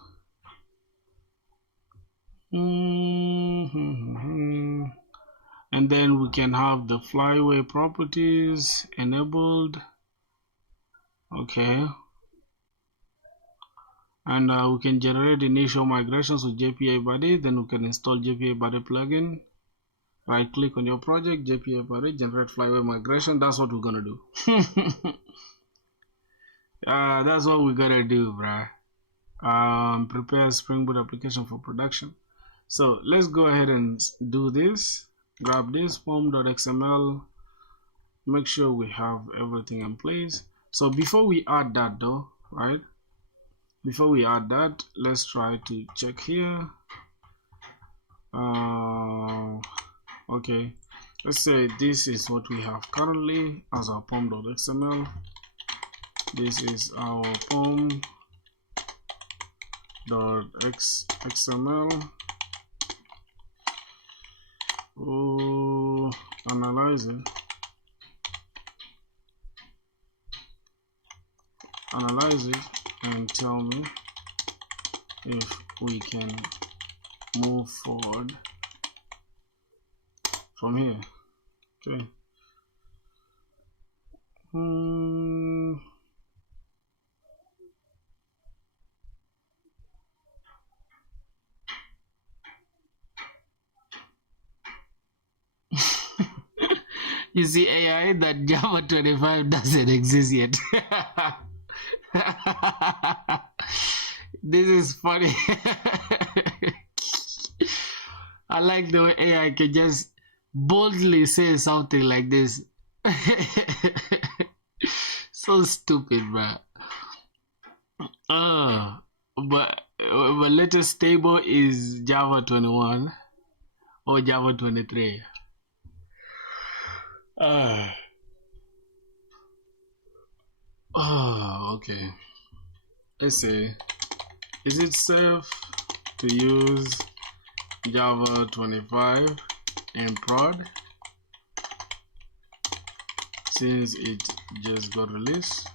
And then we can have the Flyway properties enabled. Okay. And we can generate initial migrations with JPA body. Then we can install JPA body plugin. Right click on your project, JPA body, generate Flyway migration. That's what we're gonna do. That's what we're gonna do, bruh. Prepare Spring Boot application for production. So let's go ahead and do this. Grab this form.xml. Make sure we have everything in place. So before we add that though, right? Before we add that, let's try to check here. Okay, let's say this is what we have currently as our pom.xml. This is our pom.xml. Analyze it and tell me if we can move forward from here. Okay. You see, AI, that Java 25 doesn't exist yet. This is funny. I like the way AI can just boldly say something like this. So stupid, bro. But latest stable is Java 21 or Java 23. Okay. Let's say, is it safe to use Java 25 in prod since it just got released?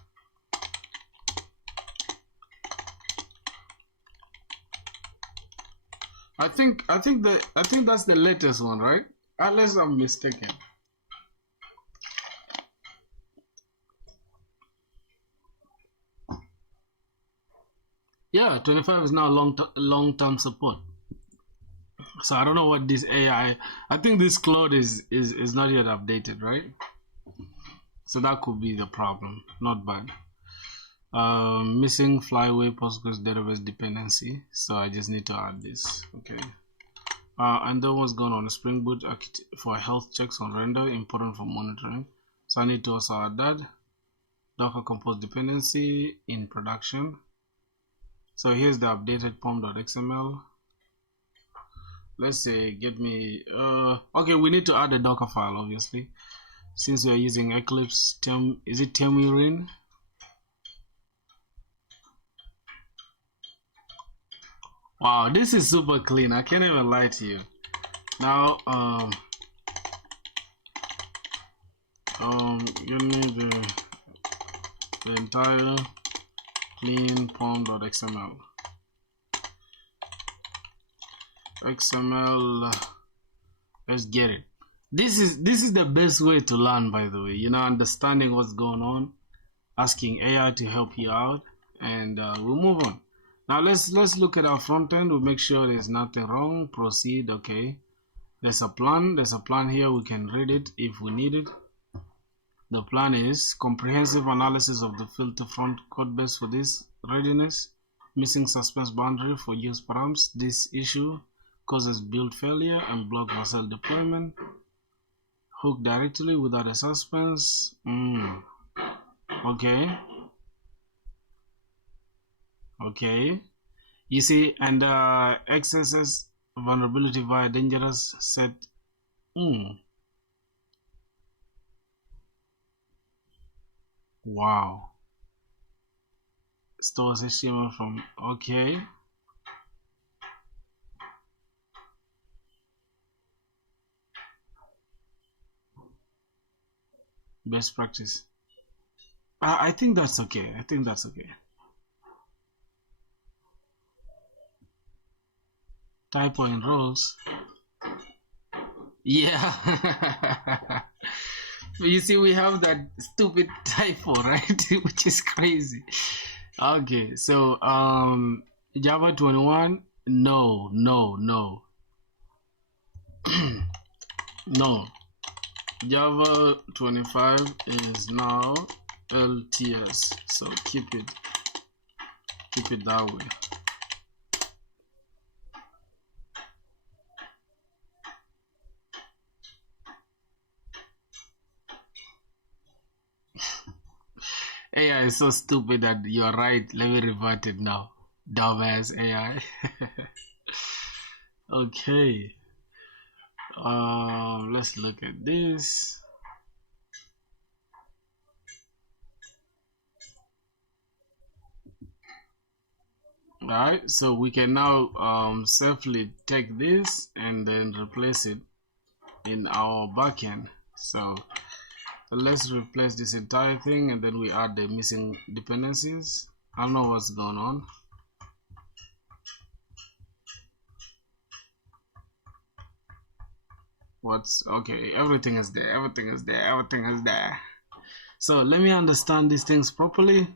I think that's the latest one, right? Unless I'm mistaken. Yeah, 25 is now long-term support. So I don't know what this AI. I think this Claude is not yet updated, right? So that could be the problem. Not bad. Missing Flyway Postgres database dependency. So I just need to add this. Okay. And then what's going on? Spring Boot for health checks on render, important for monitoring. So I need to also add that. Docker Compose dependency in production. So here's the updated pom.xml. Let's say get me okay, we need to add a Docker file, obviously, since we are using Eclipse. Is it Temurin? Wow, this is super clean. I can't even lie to you. Now give me the the entire clean pom.xml. XML, let's get it. This is the best way to learn, by the way, understanding what's going on, asking AI to help you out, and we'll move on. Now let's look at our front end. We'll make sure there's nothing wrong. Proceed. Okay, there's a plan here. We can read it if we need it. The plan is comprehensive analysis of the filter front code base for this readiness, missing suspense boundary for use params. This issue causes build failure and block muscle deployment. Hook directly without a suspense. Okay. You see, and XSS vulnerability via dangerous set. Wow. Stores HTML from. Okay. Best practice. I think that's okay. Typo in roles. Yeah. You see, we have that stupid typo, right? Which is crazy. Okay, so Java 21, no. No. Java 25 is now LTS, so keep it that way. AI is so stupid that you're right. Let me revert it now. Dumbass AI. Okay. Let's look at this. Alright, so we can now safely take this and then replace it in our backend. So let's replace this entire thing and then we add the missing dependencies. I don't know what's going on. Okay, everything is there. So let me understand these things properly.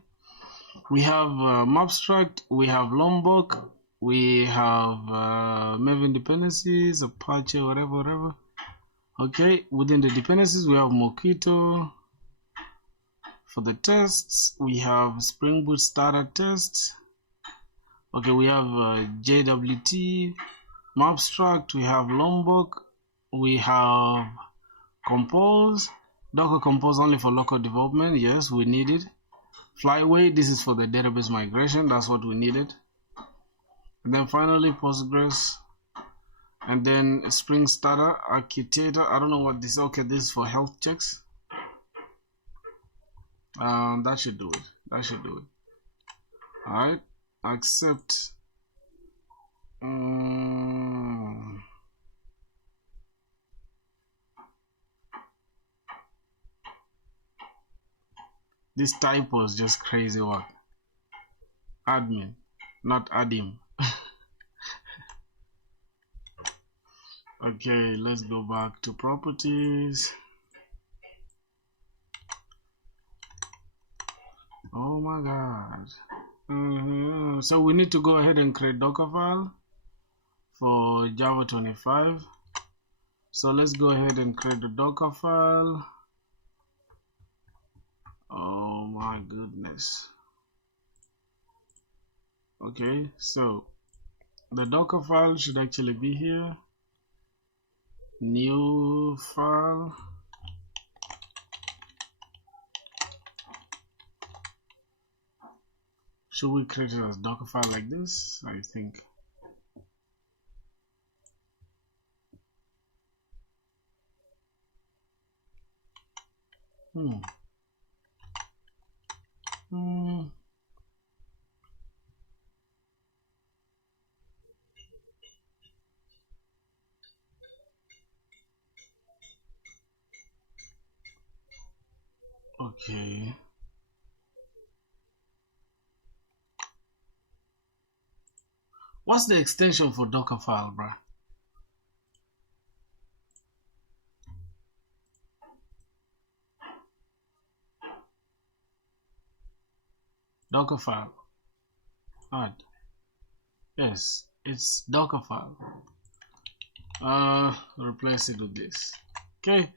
We have Mapstruct, we have Lombok, we have Maven dependencies, Apache, whatever. Okay, within the dependencies we have Mockito. For the tests we have Spring Boot starter test. Okay, we have JWT, Mapstruct, we have Lombok, we have Compose, Docker Compose only for local development. Yes, we need it. Flyway, this is for the database migration. That's what we needed. And then finally Postgres, and then Spring Starter, Architator. I don't know what this is. Okay, this is for health checks. That should do it. All right, accept. This typo is just crazy work. Admin, not admin. Okay, let's go back to properties. Oh my god. So we need to go ahead and create Docker file for Java 25. So let's go ahead and create the Docker file. Oh my goodness. Okay, so the Docker file should actually be here. New file. Should we create it as Docker file like this? I think. Okay. What's the extension for Docker file, bruh? Docker file. Alright. Yes, it's Docker file. Replace it with this. Okay.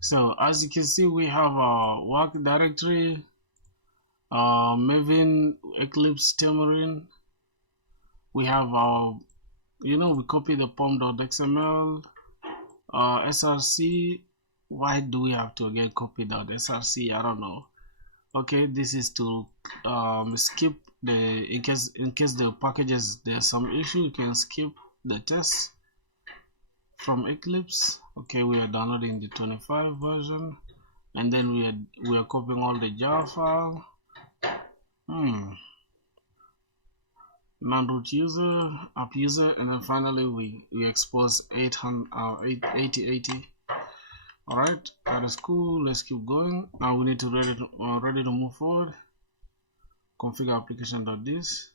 So as you can see, we have our work directory, Maven, Eclipse, Tamarin. We have our, we copy the pom.xml, src. Why do we have to again copy that src? I don't know. Okay, this is to skip the in case the packages there's some issue, you can skip the test from Eclipse. Okay, we are downloading the 25 version, and then we are copying all the jar file. Non-root user, app user, and then finally we expose 8080. All right, that is cool. Let's keep going. Now we need to ready to move forward. Configure application.this.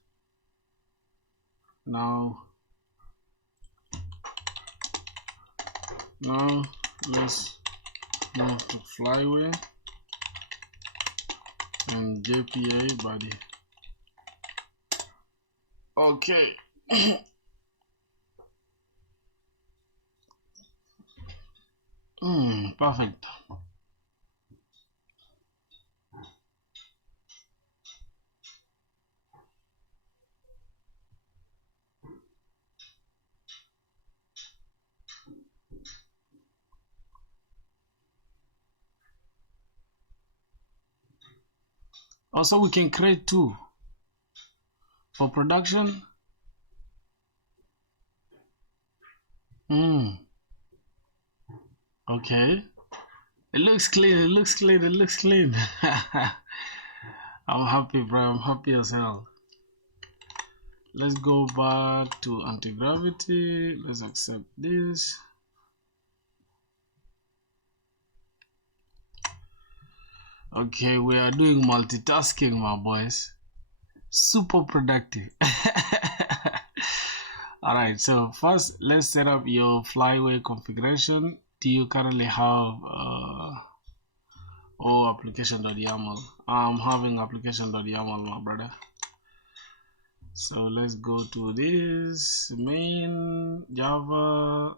Now let's move to Flyway and JPA body. Okay. Perfect. Also, we can create two for production. Okay. It looks clean. It looks clean. It looks clean. I'm happy, bro. I'm happy as hell. Let's go back to anti-gravity. Let's accept this. Okay, we are doing multitasking, my boys. Super productive. Alright, so first let's set up your Flyway configuration. Do you currently have application.yaml? I'm having application.yaml, my brother. So let's go to this main Java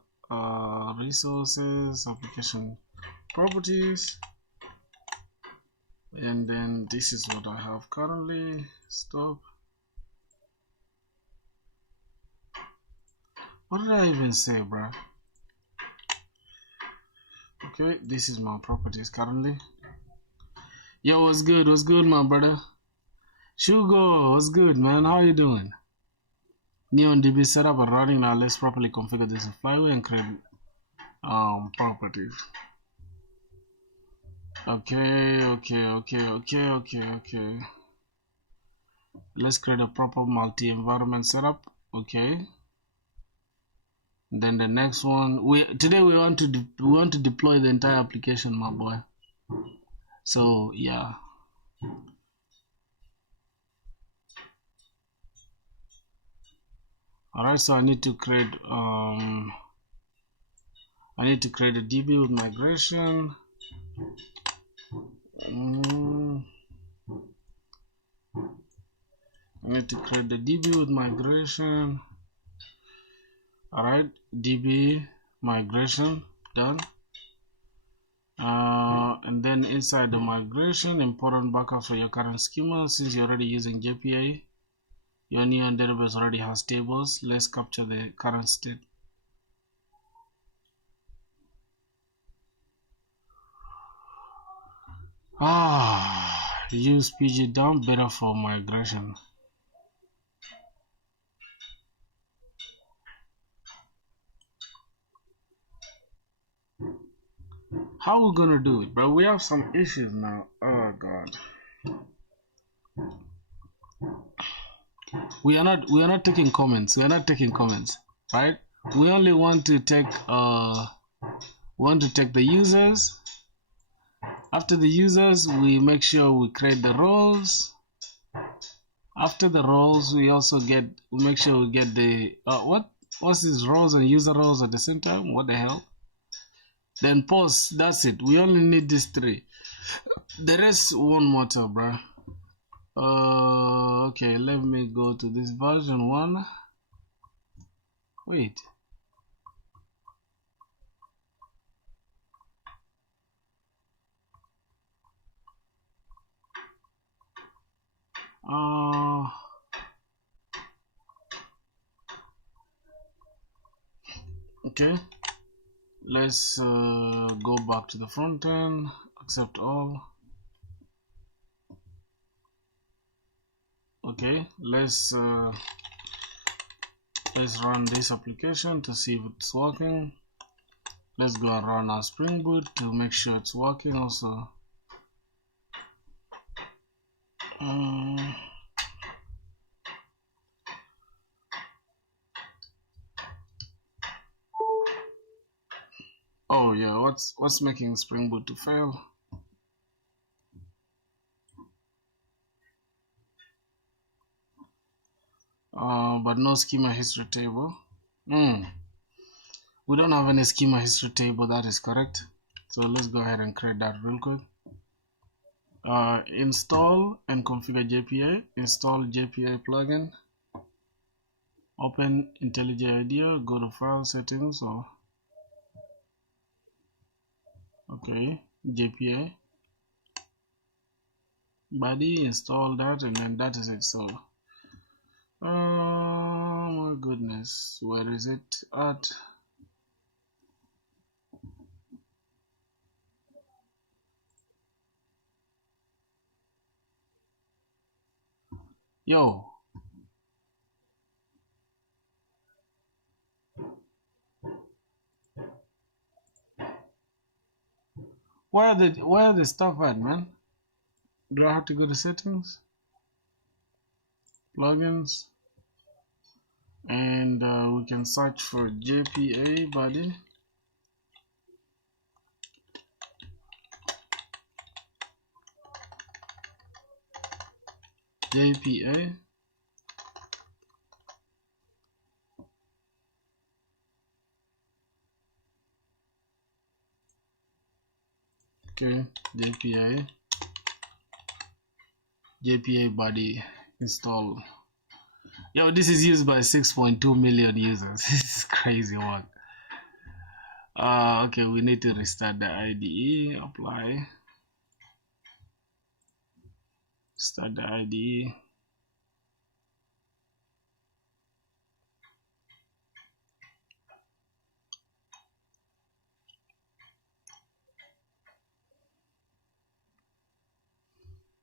resources, application properties, and then this is what I have currently. Stop. What did I even say, bruh? Okay, this is my properties currently. Yo, what's good? What's good, my brother? Shugo, what's good, man? How you doing? NeonDB setup and running. Now let's properly configure this in Flyway and create properties. Okay. Let's create a proper multi-environment setup. Okay. Then the next one, today we want to deploy the entire application, my boy. So yeah. Alright, so I need to create a DB with migration. I need to create the DB with migration. Alright, DB migration done. And then inside the migration, important backup for your current schema. Since you're already using JPA, your Neon database already has tables. Let's capture the current state. Use PG dump, better for migration. How we gonna do it, bro? We have some issues now. Oh god. We are not taking comments. We are not taking comments, right? We only want to take the users. After the users, we make sure we create the roles. After the roles, we also we make sure we get the what's these roles and user roles at the same time? What the hell? Then post. That's it. We only need these three. The rest won't matter, bruh. Okay, let me go to this version 1. Wait. Okay. Let's go back to the front end. Accept all. Okay. Let's run this application to see if it's working. Let's go and run our Spring Boot to make sure it's working also. Oh yeah, what's making Spring Boot to fail? But no schema history table. We don't have any schema history table, that is correct. So let's go ahead and create that real quick. Install and configure JPA. Install JPA plugin. Open IntelliJ IDEA. Go to file settings or okay, JPA body. Install that, and then that is it. So oh my goodness, where is it at? Yo, where the stuff at, man? Do I have to go to settings, plugins, and we can search for JPA body. JPA. Okay, JPA body install. Yo, this is used by 6.2 million users. This is crazy work. Okay, we need to restart the IDE. Apply. Start the IDE.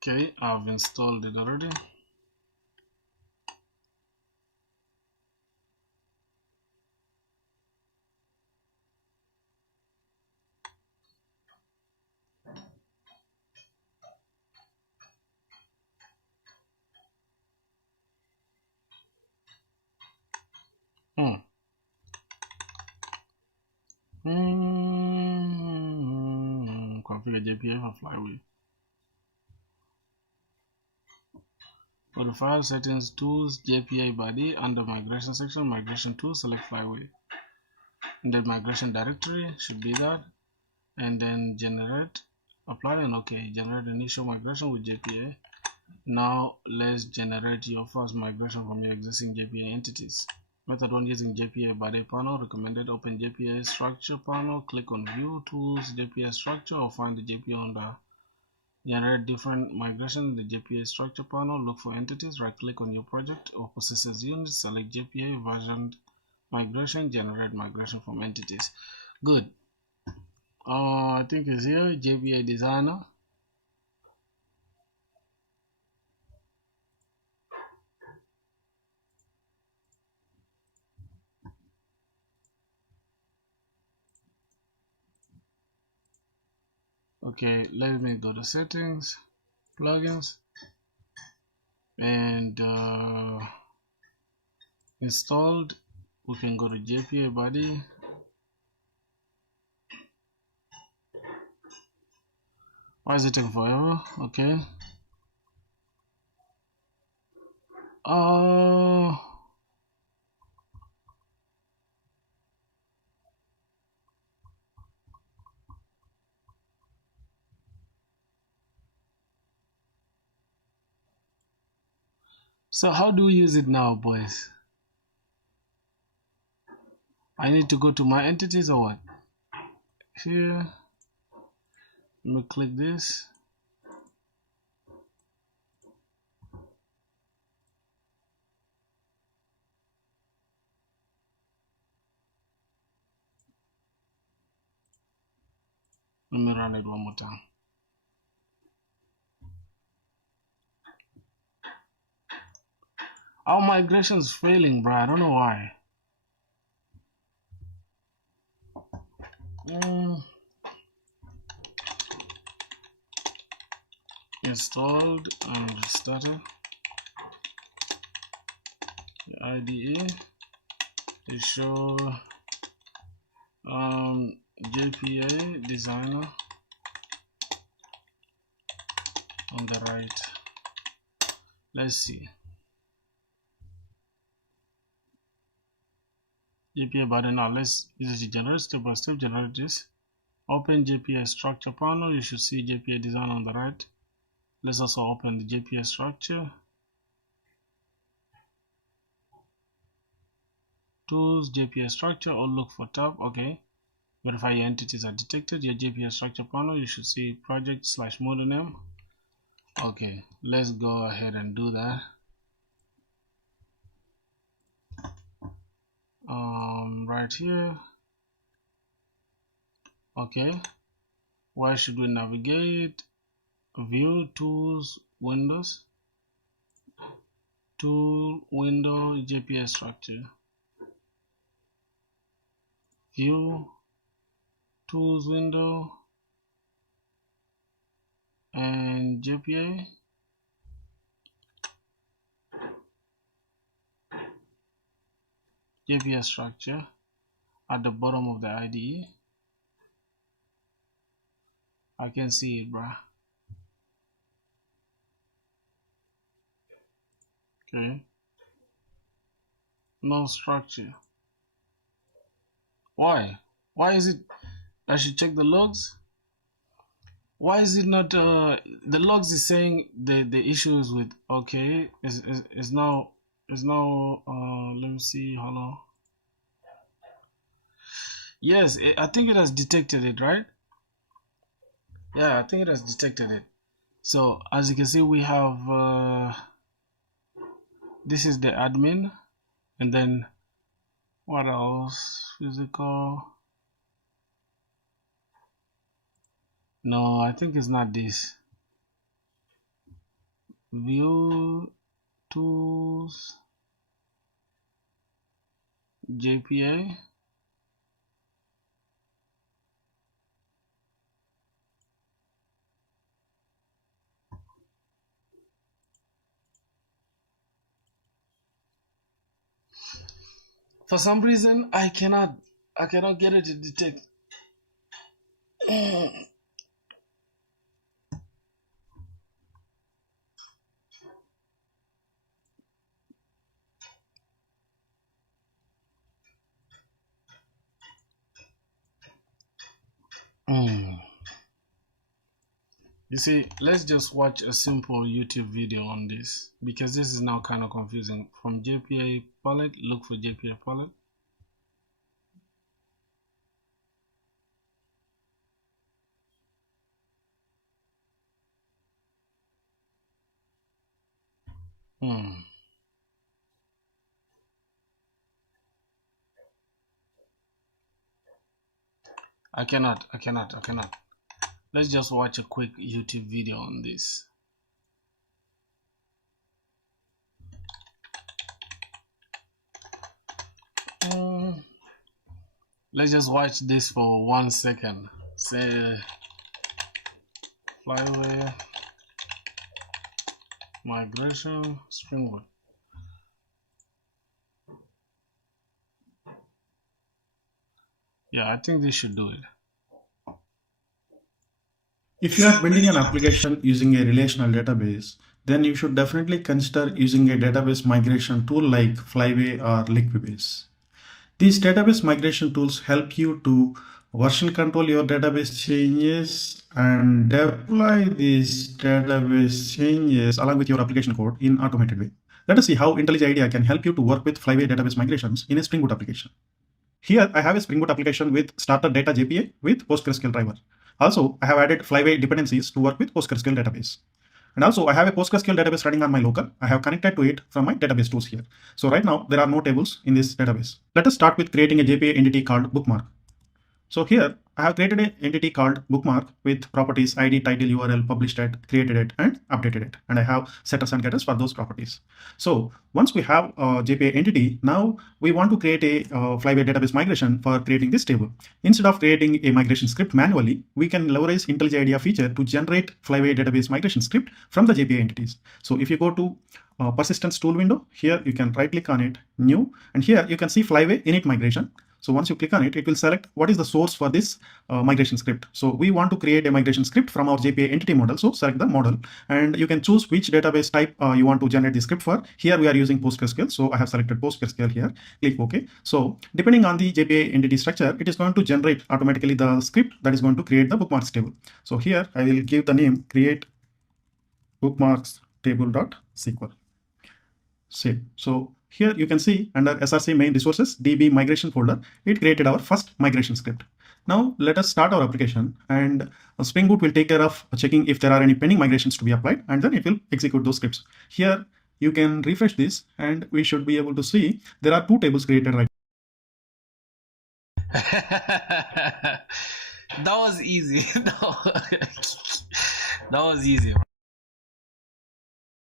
Okay, I've installed it already. Configure JPA for Flywheel. Go to File Settings, Tools, JPA Body. Under Migration section, Migration Tools, select Flywheel. And then Migration Directory should be that. And then Generate, Apply, and OK. Generate initial migration with JPA. Now let's generate your first migration from your existing JPA entities. Method 1 using JPA Body panel. Recommended. Open JPA Structure panel. Click on View Tools, JPA Structure, or find the JPA under Generate Different Migration, the JPA Structure panel. Look for entities. Right click on your project or processes unit. Select JPA Version Migration. Generate migration from entities. Good. I think it's here. JPA Designer. Okay, let me go to settings, plugins, and installed. We can go to JPA body. Why is it taking forever? Okay. Uh, so how do we use it now, boys? I need to go to my entities or what? Here, let me click this. Let me run it one more time. Our migration's failing, bro. I don't know why. Installed and started. The IDE is show JPA designer on the right. Let's see. JPA button. Now let's use it to generate step-by-step. Generate this. Open JPA structure panel. You should see JPA design on the right. Let's also open the JPA structure. Tools, JPA structure, or look for tab. Okay. Verify your entities are detected. Your JPA structure panel. You should see project/model name. Okay. Let's go ahead and do that. Right here. Okay. Where should we navigate? View, tools, windows, tool, window, JPA structure. View, tools, window, and JPA. JPA structure at the bottom of the IDE. I can see it, bruh. Okay. No structure. Why? Why is it? I should check the logs. Why is it not? The logs is saying the issues with. Okay, is now. Let me see. Hold on. Yes, I think it has detected it, right? Yeah, I think it has detected it. So as you can see, we have this is the admin, and then what else? Physical. No, I think it's not this. View, tools, JPA. For some reason, I cannot get it to detect. You see, let's just watch a simple YouTube video on this, because this is now kind of confusing. From JPA palette, look for JPA palette. I cannot. Let's just watch a quick YouTube video on this. Let's just watch this for 1 second. Say flyway migration Springboard. Yeah, I think this should do it. If you are building an application using a relational database, then you should definitely consider using a database migration tool like Flyway or Liquibase. These database migration tools help you to version control your database changes and deploy these database changes along with your application code in automated way. Let us see how IntelliJ IDEA can help you to work with Flyway database migrations in a Spring Boot application. Here I have a Spring Boot application with starter data JPA with PostgreSQL driver. Also, I have added Flyway dependencies to work with PostgreSQL database. And also I have a PostgreSQL database running on my local. I have connected to it from my database tools here. So right now there are no tables in this database. Let us start with creating a JPA entity called bookmark. So here I have created an entity called bookmark with properties ID, title, URL, published it, created it, and updated it. And I have setters and getters for those properties. So once we have a JPA entity, now we want to create a Flyway database migration for creating this table. Instead of creating a migration script manually, we can leverage IntelliJ IDEA feature to generate Flyway database migration script from the JPA entities. So if you go to persistence tool window, here you can right click on it, new, and here you can see Flyway init migration. So once you click on it, it will select what is the source for this migration script. So we want to create a migration script from our JPA entity model. So select the model and you can choose which database type you want to generate the script for. Here we are using PostgreSQL. So I have selected PostgreSQL here, click OK. So depending on the JPA entity structure, it is going to generate automatically the script that is going to create the bookmarks table. So here I will give the name create bookmarks table.sql. Save. So here you can see under SRC main resources DB migration folder, it created our first migration script. Now let us start our application and Spring Boot will take care of checking if there are any pending migrations to be applied and then it will execute those scripts. Here you can refresh this and we should be able to see there are two tables created right That was easy. That was easy.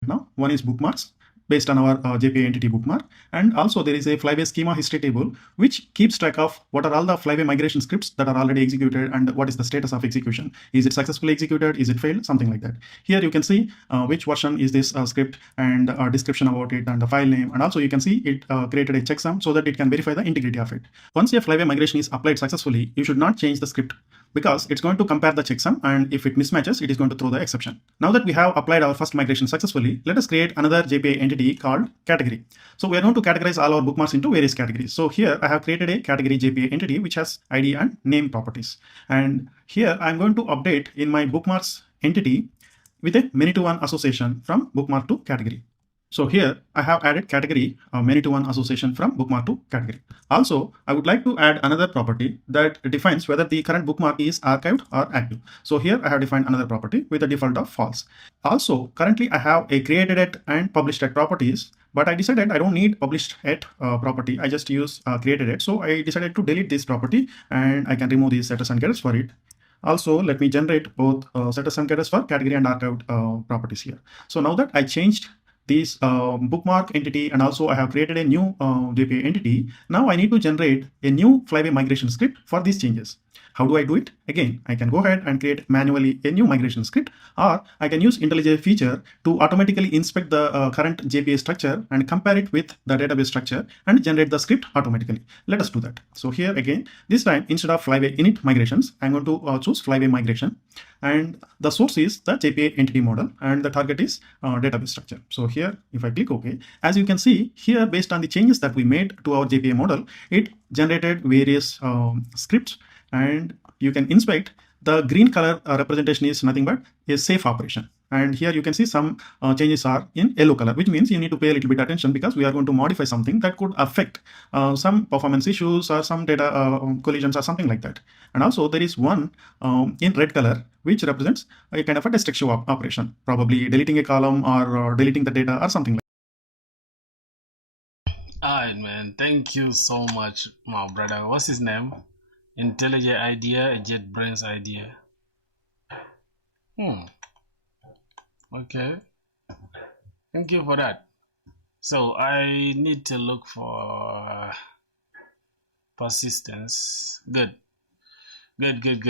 now. One is bookmarks based on our JPA entity bookmark. And also there is a Flyway schema history table, which keeps track of what are all the Flyway migration scripts that are already executed and what is the status of execution. Is it successfully executed? Is it failed? Something like that. Here you can see which version is this script and a description about it and the file name. And also you can see it created a checksum so that it can verify the integrity of it. Once your Flyway migration is applied successfully, you should not change the script because it's going to compare the checksum and if it mismatches, it is going to throw the exception. Now that we have applied our first migration successfully, let us create another JPA entity called category. So we are going to categorize all our bookmarks into various categories. So here I have created a category JPA entity which has ID and name properties. And here I'm going to update in my bookmarks entity with a many-to-one association from bookmark to category. So here I have added category many-to-one association from bookmark to category. Also, I would like to add another property that defines whether the current bookmark is archived or active. So here I have defined another property with a default of false. Also, currently I have a created at and published at properties, but I decided I don't need published at property. I just use created at. So I decided to delete this property and I can remove these setters and getters for it. Also, let me generate both setters and getters for category and archived properties here. So now that I changed this bookmark entity and also I have created a new JPA entity. Now I need to generate a new Flyway migration script for these changes. How do I do it? Again, I can go ahead and create manually a new migration script, or I can use IntelliJ feature to automatically inspect the current JPA structure and compare it with the database structure and generate the script automatically. Let us do that. So here again, this time instead of Flyway init migrations, I'm going to choose Flyway migration, and the source is the JPA entity model and the target is database structure. So here, if I click OK, as you can see here, based on the changes that we made to our JPA model, it generated various scripts. And you can inspect the green color representation is nothing but a safe operation. And here you can see some changes are in yellow color, which means you need to pay a little bit attention because we are going to modify something that could affect some performance issues or some data collisions or something like that. And also there is one in red color, which represents a kind of a destructive operation, probably deleting a column or deleting the data or something like that. All right, man. Thank you so much, my brother. What's his name? IntelliJ IDEA, JetBrains IDEA. Okay. Thank you for that. So I need to look for persistence. Good.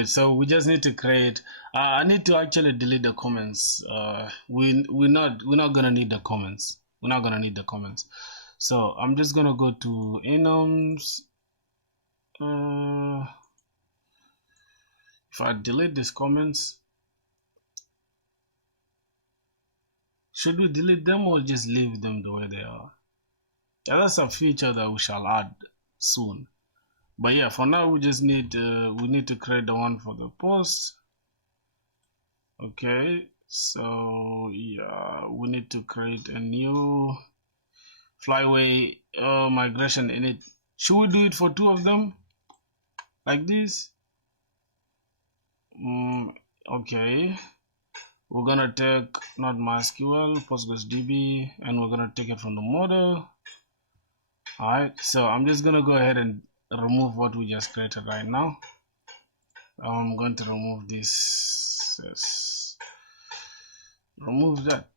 So we just need to create. I need to actually delete the comments. We're not gonna need the comments. We're not gonna need the comments. So I'm just gonna go to enums. If I delete these comments, Should we delete them or just leave them the way they are? Yeah, that's a feature that we shall add soon. But yeah, for now we just need we need to create the one for the post. Okay, so yeah, we need to create a new flyway migration in it. Should we do it for 2 of them like this? Okay, we're gonna take not MySQL, PostgreSDB, and we're gonna take it from the model. Alright, so I'm just gonna go ahead and remove what we just created right now. I'm going to remove this. Yes. Remove that.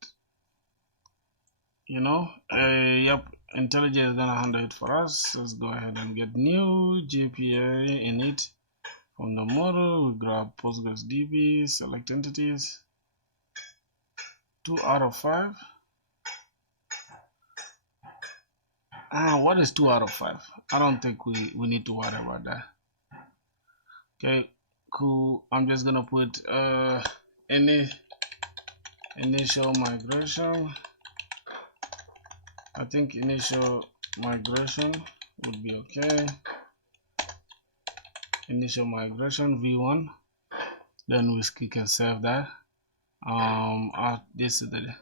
You know, yep, IntelliJ is gonna handle it for us. Let's go ahead and get new JPA in it. From the model, we grab PostgreSDB, select entities. 2 out of 5. What is 2 out of 5? I don't think we need to worry about that. Okay, cool. I'm just gonna put any initial migration. I think initial migration would be okay. Initial migration v1. Then we can save that. This is the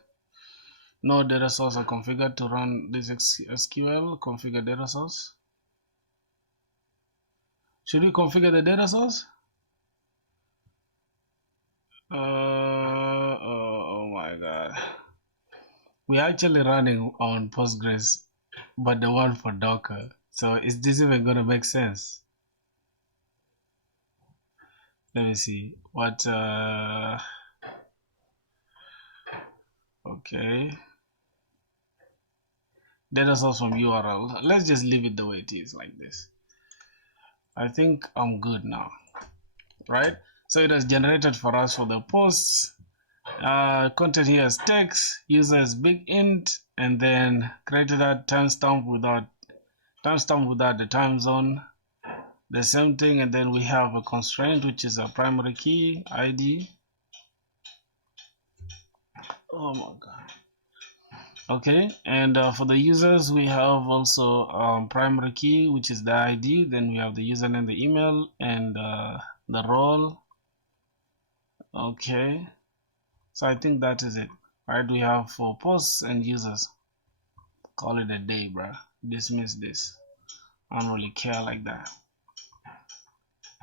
no data source are configured to run this SQL. Configure data source. Should we configure the data source? Oh my god. We're actually running on Postgres, but the one for Docker. So is this even gonna make sense? Let me see. What okay. Data source from URL. Let's just leave it the way it is like this. I think I'm good now. Right? So it has generated for us for the posts. Content here is text, user is big int, and then created that timestamp without the time zone. The same thing, and then we have a constraint which is a primary key ID. Oh my god. Okay, and for the users we have also primary key which is the ID, then we have the username, the email, and the role. Okay, so I think that is it. Right, we have for posts and users. Call it a day, bruh. Dismiss this. I don't really care like that.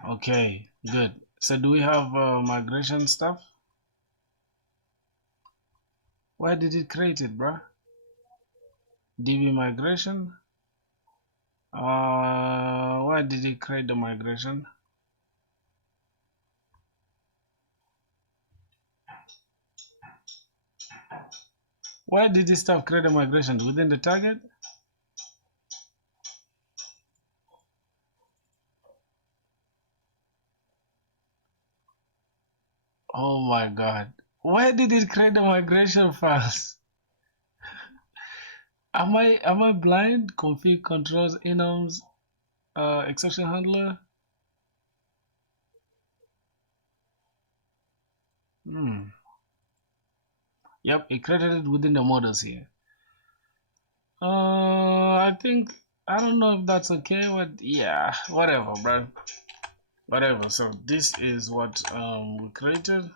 Okay, good. So do we have migration stuff? Why did it create it, bruh? DB migration. Why did it create the migration? Why did this stuff create a migration within the target? Oh my god. Why did it create the migration files? Am I blind? Config controls enums exception handler. Yep, it created it within the models here. I think I don't know if that's okay, but yeah, whatever, bro. Whatever. So this is what we created.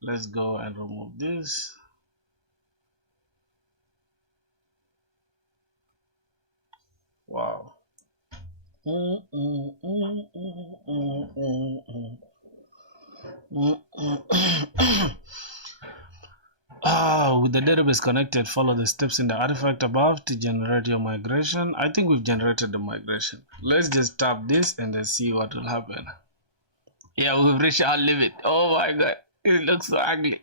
Let's go and remove this. Wow. With the database connected, follow the steps in the artifact above to generate your migration. I think we've generated the migration. Let's just tap this and then see what will happen. Yeah, we've reached our limit. Oh my god, it looks so ugly.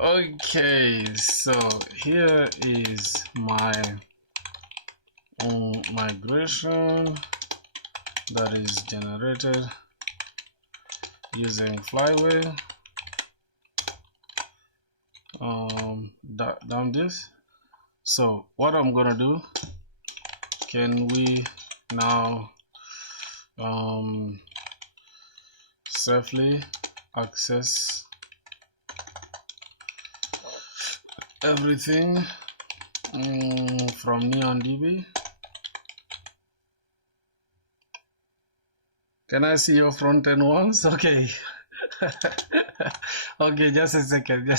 Okay, so here is my migration that is generated using flyway. Down this. So what I'm gonna do, can we now safely access everything from NeonDB. Can I see your front end once? Okay. Okay, just a second.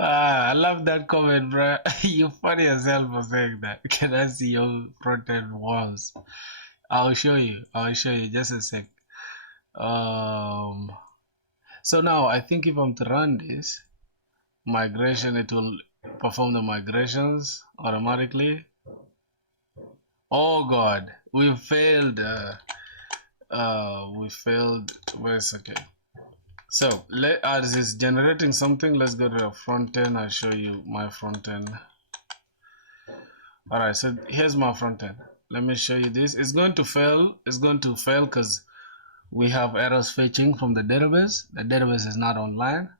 I love that comment, bro. You funny as hell for saying that. Can I see your front end once? I'll show you. Just a sec. So now I think if I'm to run this migration, it will perform the migrations automatically. Oh God, we failed. Wait a second. So as it's generating something, let's go to the front end. I'll show you my front end. All right, so here's my front end. Let me show you this. It's going to fail. It's going to fail because we have errors fetching from the database. The database is not online.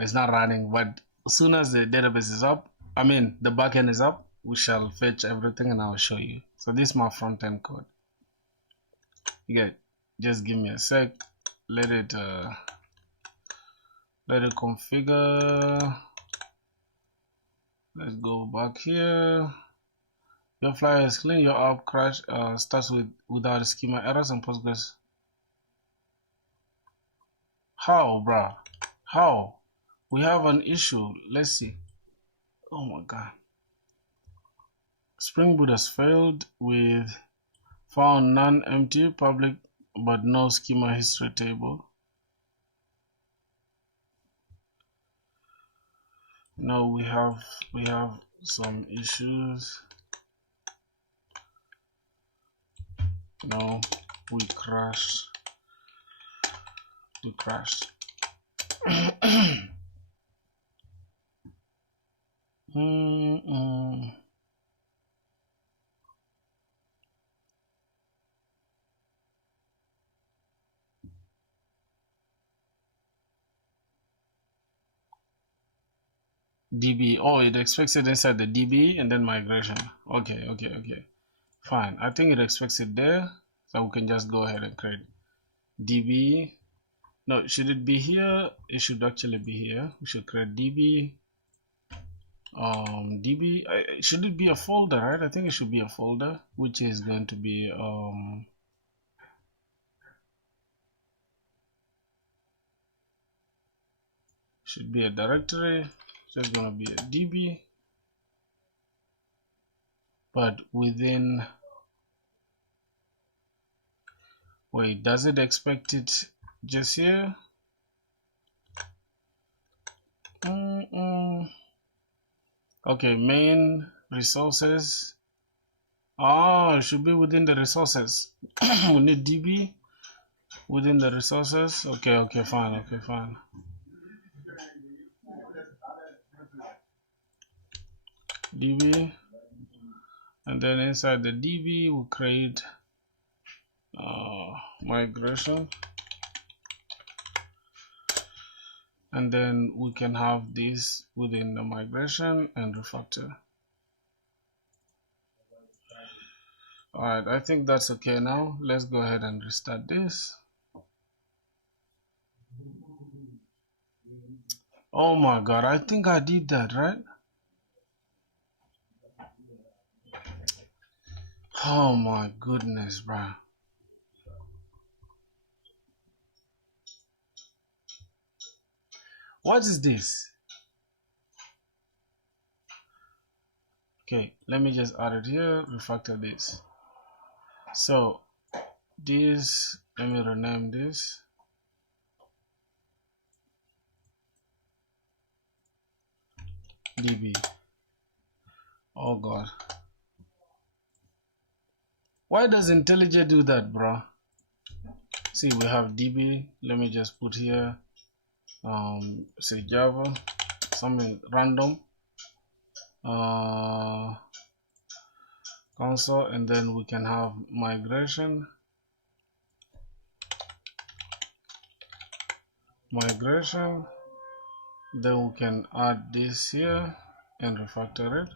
It's not running. But as soon as the database is up, I mean the backend is up, we shall fetch everything and I'll show you. So this is my front end code. Okay, just give me a sec. Let it configure. Let's go back here. Your flyer is clean. Your app crash starts without schema errors and Postgres. How, bruh? How? We have an issue. Let's see. Oh my God. Spring Boot has failed with found none empty public but no schema history table. No, we have some issues. No, we crashed. DB. Oh, it expects it inside the DB and then migration. Okay. Fine. I think it expects it there. So we can just go ahead and create DB. No, should it be here? It should actually be here. We should create DB. DB. Should it be a folder, right? I think it should be a folder, which is going to be should be a directory. So it's gonna be a DB, but within. Wait, does it expect it just here? Okay, main resources. It should be within the resources. We need DB within the resources. Okay, fine. DB, and then inside the DB we'll create migration, and then we can have this within the migration and refactor. Alright, I think that's okay now. Let's go ahead and restart this. Oh my God, I think I did that, right? Oh my goodness, bro. What is this? Okay, let me just add it here, refactor this. So this, let me rename this. DB. Oh God. Why does IntelliJ do that, bro? See, we have DB. Let me just put here, say Java, something random, console, and then we can have migration. Then we can add this here and refactor it.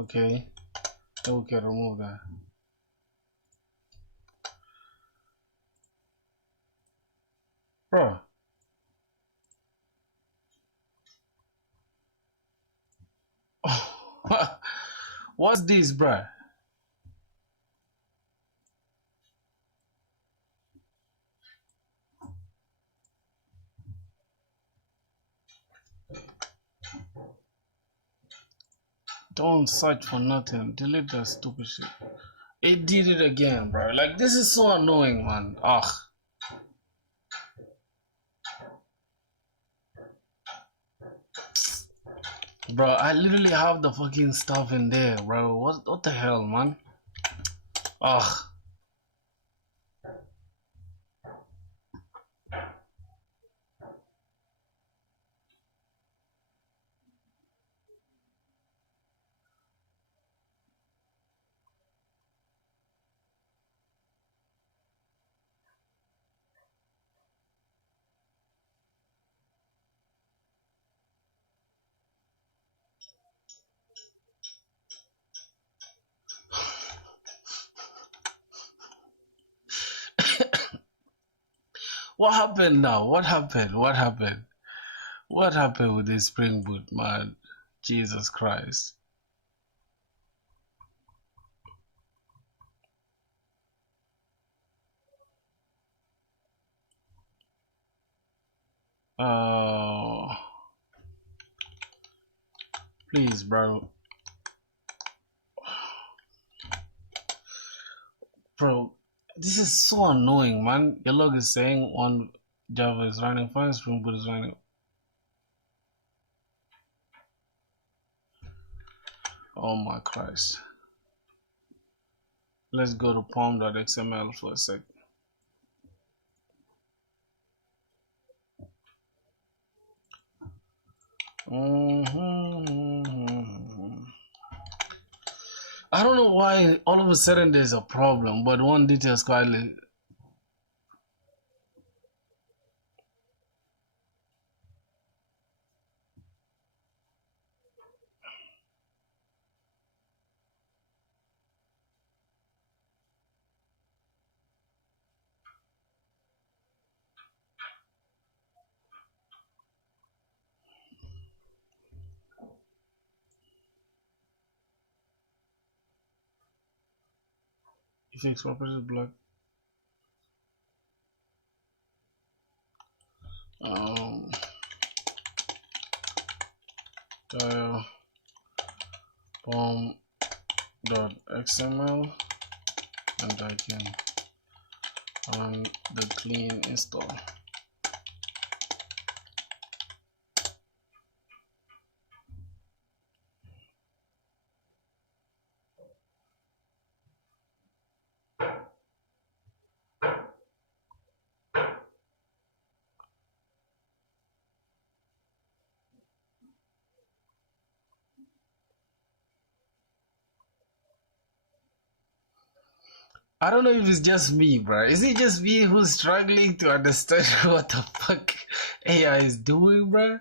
Okay, then we can remove that. Bro, What's this, bruh? Don't search for nothing. Delete that stupid shit. It did it again, bro. Like, this is so annoying, man. Ugh. Bro, I literally have the fucking stuff in there, bro. What the hell, man? Ugh. What happened now? What happened? What happened? What happened with this Spring Boot, man? Jesus Christ. Please, bro. Bro, this is so annoying, man. Your log is saying one Java is running fine, Spring Boot is running. Oh my Christ. Let's go to pom.xml for a sec. I don't know why all of a sudden there's a problem, but one detail is quite fix properties block. Dial pom.xml and I can run the clean install. I don't know if it's just me, bro. Is it just me who's struggling to understand what the fuck AI is doing, bro?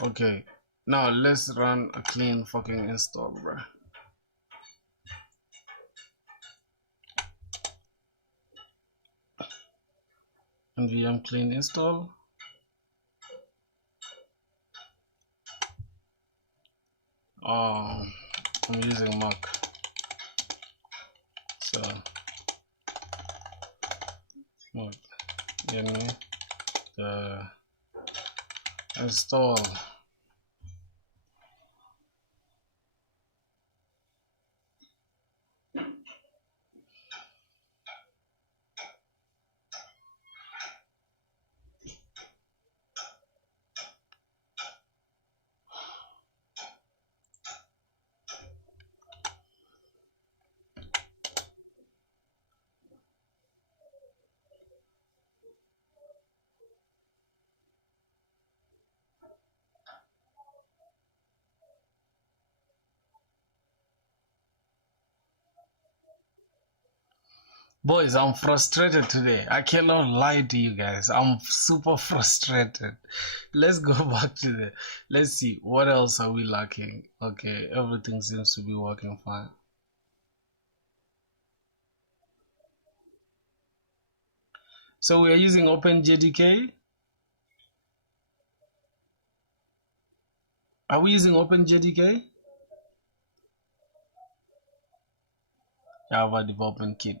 Okay, now let's run a clean fucking install, bro. nvm clean install. I'm using Mac, so give me the install. Boys, I'm frustrated today. I cannot lie to you guys. I'm super frustrated. Let's go back to the... Let's see. What else are we lacking? Okay, everything seems to be working fine. So we are using OpenJDK. Are we using OpenJDK? Java Development Kit.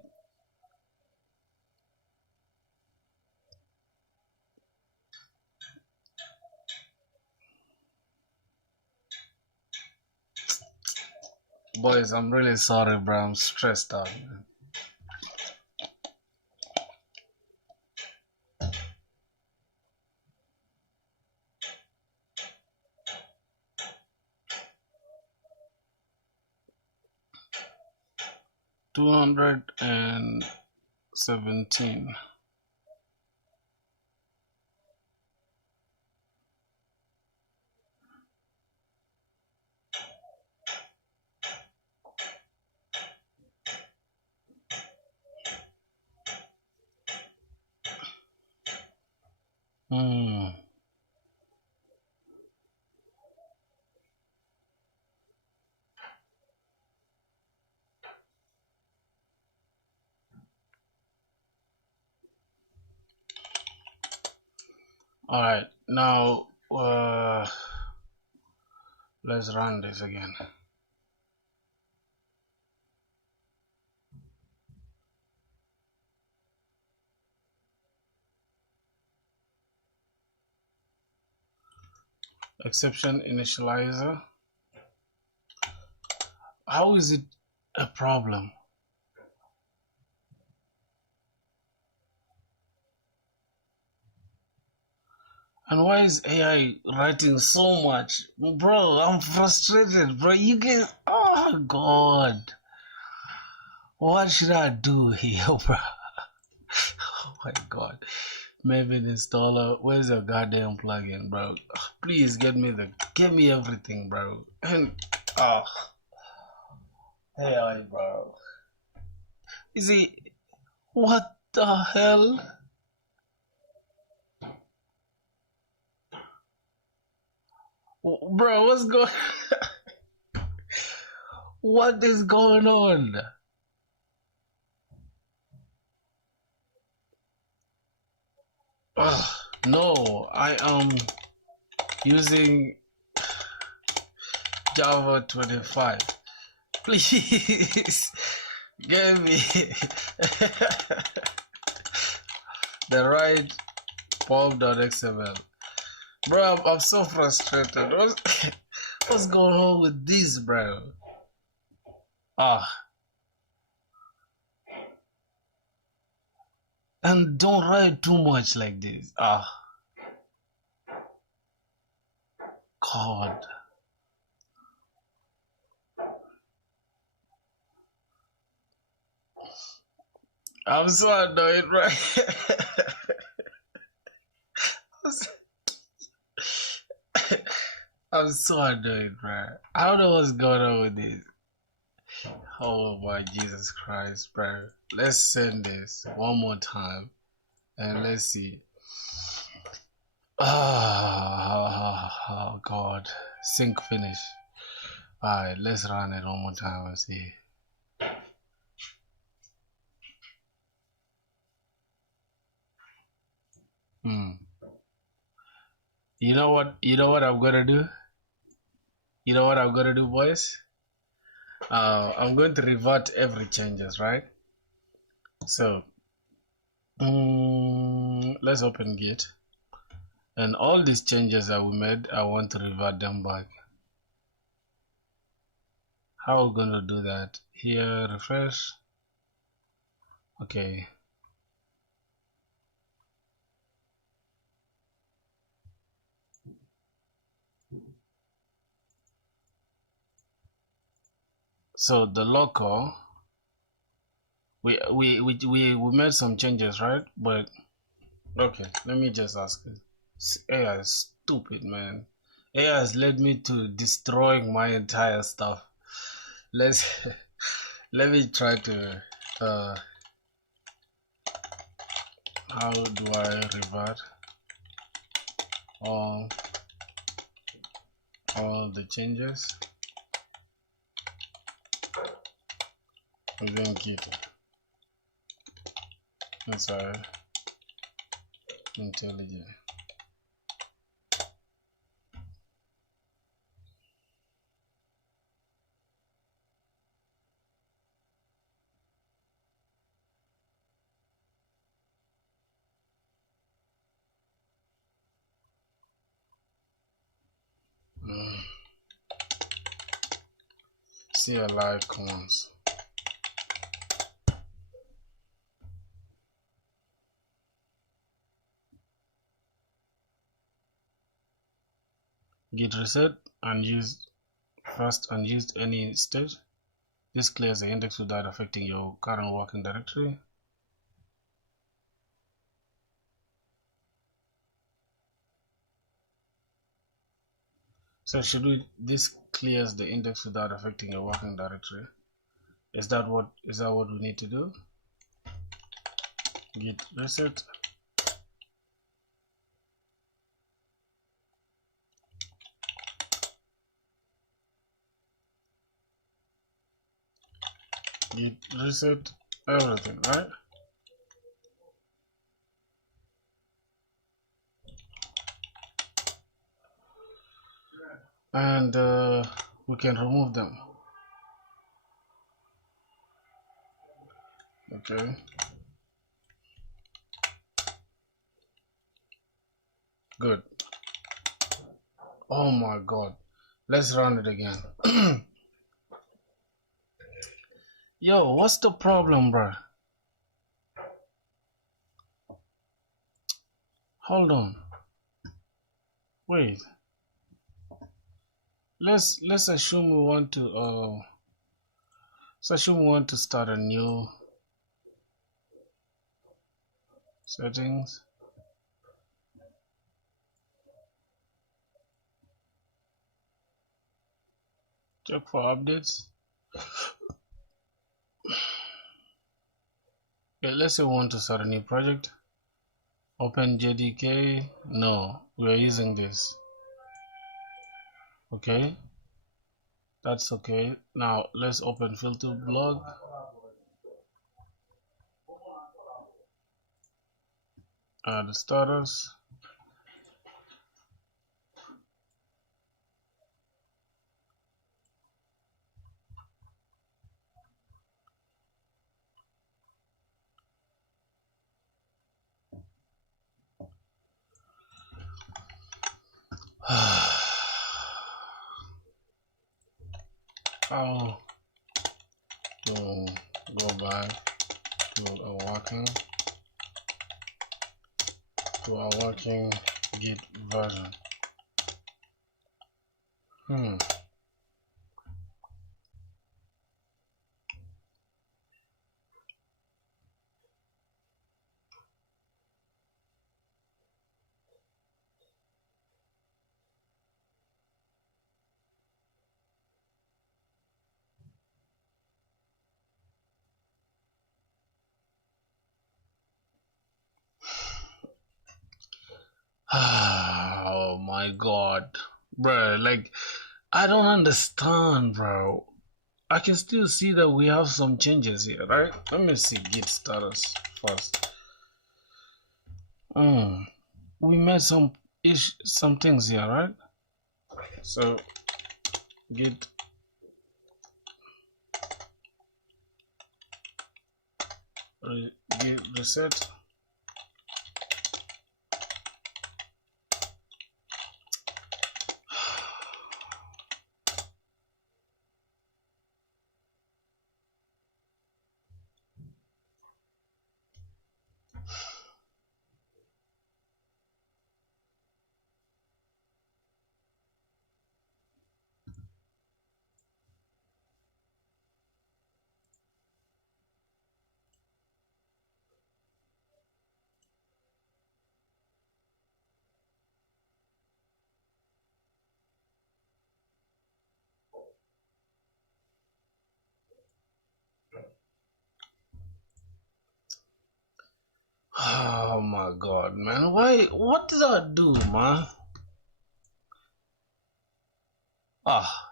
Boys, I'm really sorry, bro. I'm stressed out, man. $217. All right, now let's run this again. Exception initializer. How is it a problem? And why is AI writing so much? Bro, I'm frustrated, bro. You guys, oh God. What should I do here, bro? Oh my God. Maven installer, where's your goddamn plugin, bro? Please get me everything, bro. And AI, bro. Is it, what the hell? Bro, what's going what is going on? No, I am using Java 25. Please give me the right pub.xml. Bro, I'm so frustrated. What's going on with this, bro? And don't write too much like this. God. I'm so annoyed, right? I'm so annoyed, bro. I don't know what's going on with this. Oh my Jesus Christ, bro. Let's send this one more time and let's see. Oh God. Sync finish. Alright, let's run it one more time and see. You know what I'm gonna do? You know what I'm gonna do, boys? I'm going to revert every changes, right? So let's open Git, and all these changes that we made, I want to revert them back. How are we gonna do that? Here, refresh. Okay. So the local, we made some changes, right? But okay, let me just ask it. AI is stupid, man. AI has led me to destroying my entire stuff. Let me try to how do I revert all the changes within Git? Sorry. intelligent. CLI commands. Git reset unused first unused any state. This clears the index without affecting your current working directory. So this clears the index without affecting your working directory. Is that what we need to do? Git reset. Git reset everything, right? And we can remove them. Okay. Good. Oh my god. Let's run it again. Yo, what's the problem, bro? Hold on. Wait. Let's assume we want to start a new settings. Check for updates. Okay, let's say we want to start a new project. Open JDK. No, we are using this. Okay, that's okay. Now let's open FilthiBlog. Add status. How to go back to a working Git version. Oh my god, bro, like I don't understand, bro. I can still see that we have some changes here, right? Let me see Git status first. We made some things here, right? So Git reset. Oh my god, man. Why? What did I do, man? Ah.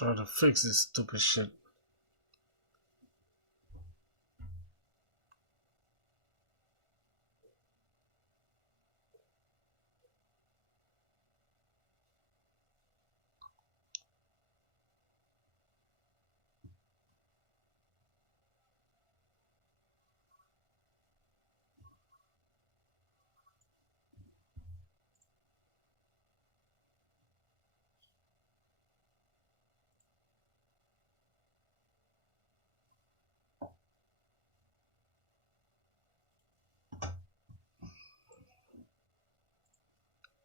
Try to fix this stupid shit.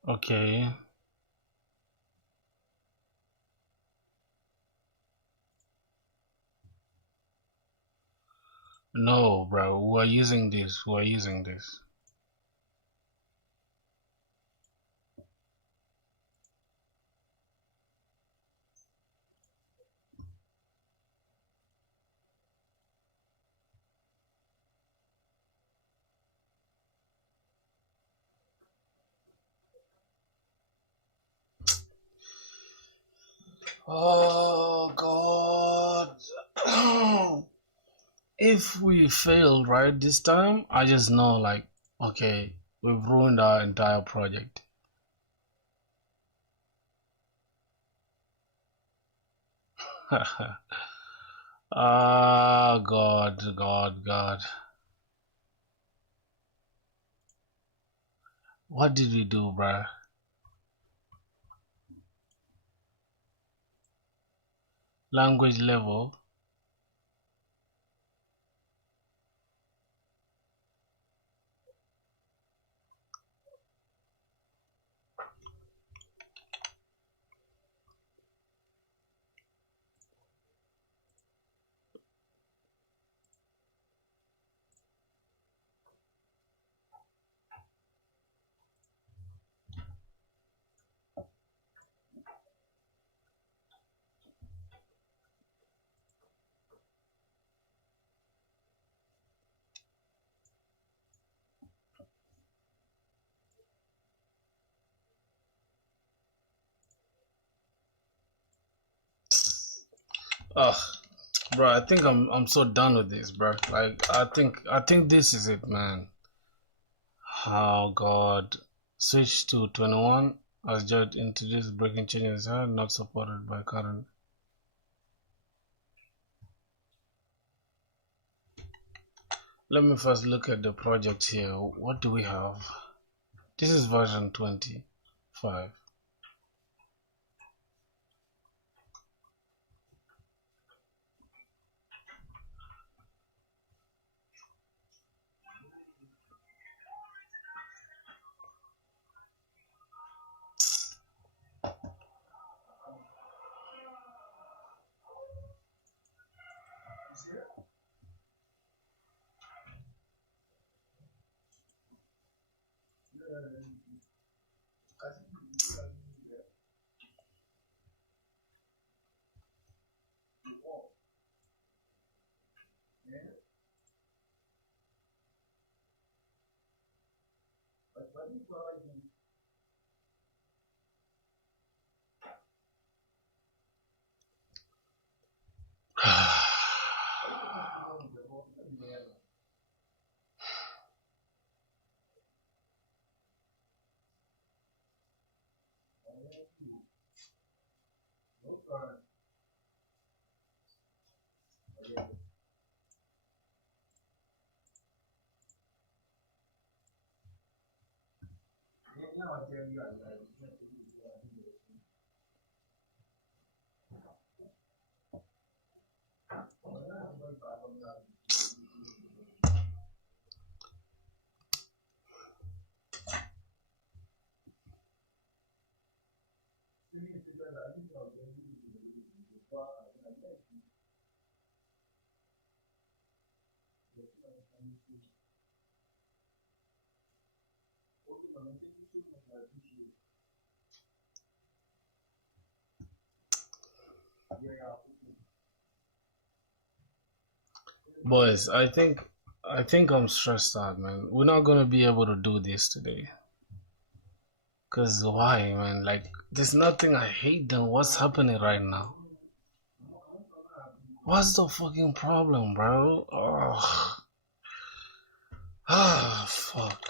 Okay. No, bro. Who are using this? Who are using this? Oh God. If we failed right this time, I just know like, okay, we've ruined our entire project. Ah, God, God, God. What did we do, bruh? Language level. Ugh, bro, I think I'm so done with this, bro. Like I think this is it, man. Oh God. Switch to 21 as judged introduced breaking changes are not supported by current. Let me first look at the project here. What do we have? This is version 25. Boys, I think I'm stressed out, man. We're not gonna be able to do this today. Cause why, man? Like, there's nothing I hate than what's happening right now. What's the fucking problem, bro? Oh. Ah, fuck.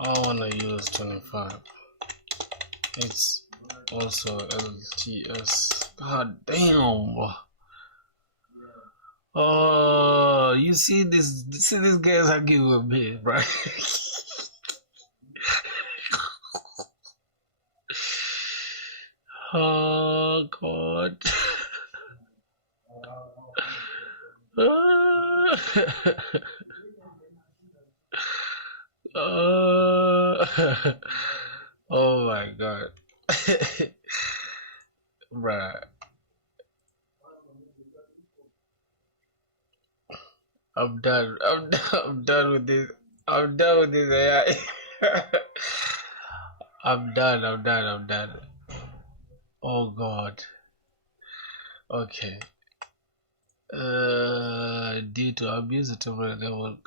I wanna use 25. It's also LTS. God damn. Oh, you see this? See these guys arguing with me, right? Oh God. Oh my God. Bruh. I'm done. I'm done with this. I'm done with this AI. I'm done. Oh God. Okay. Due to abuse at every level.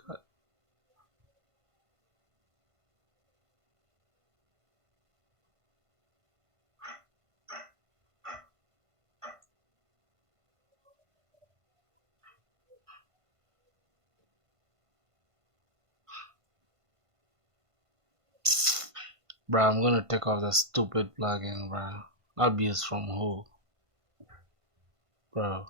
Bro, I'm gonna take off the stupid plugin, bro. Abuse from who? Bro.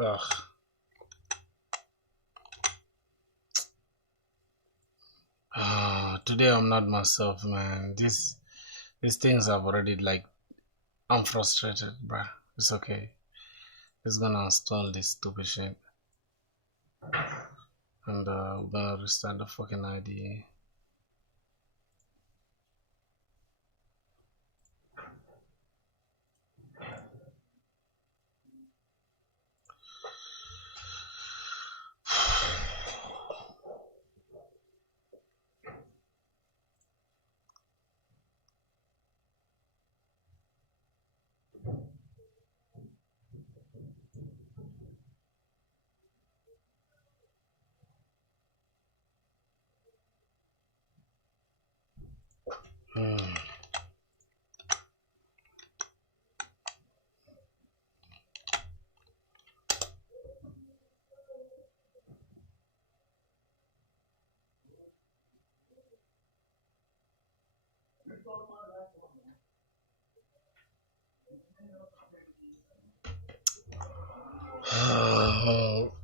Ugh. Today I'm not myself, man. These things have already I'm frustrated, bruh. It's okay. It's gonna install this stupid shit. And we're gonna restart the fucking IDE.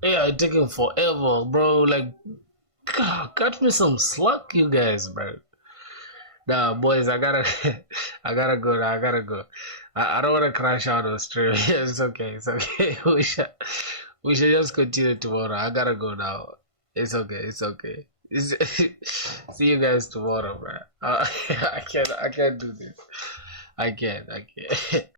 Yeah, it's taking forever, bro. Like, God, cut me some slack, you guys, bro. Nah, boys, I gotta, I gotta go. Now, I gotta go. I don't want to crash out on stream. It's okay. It's okay. We should just continue tomorrow. I gotta go now. It's okay. It's okay. See you guys tomorrow, bro. I can't do this. I can't.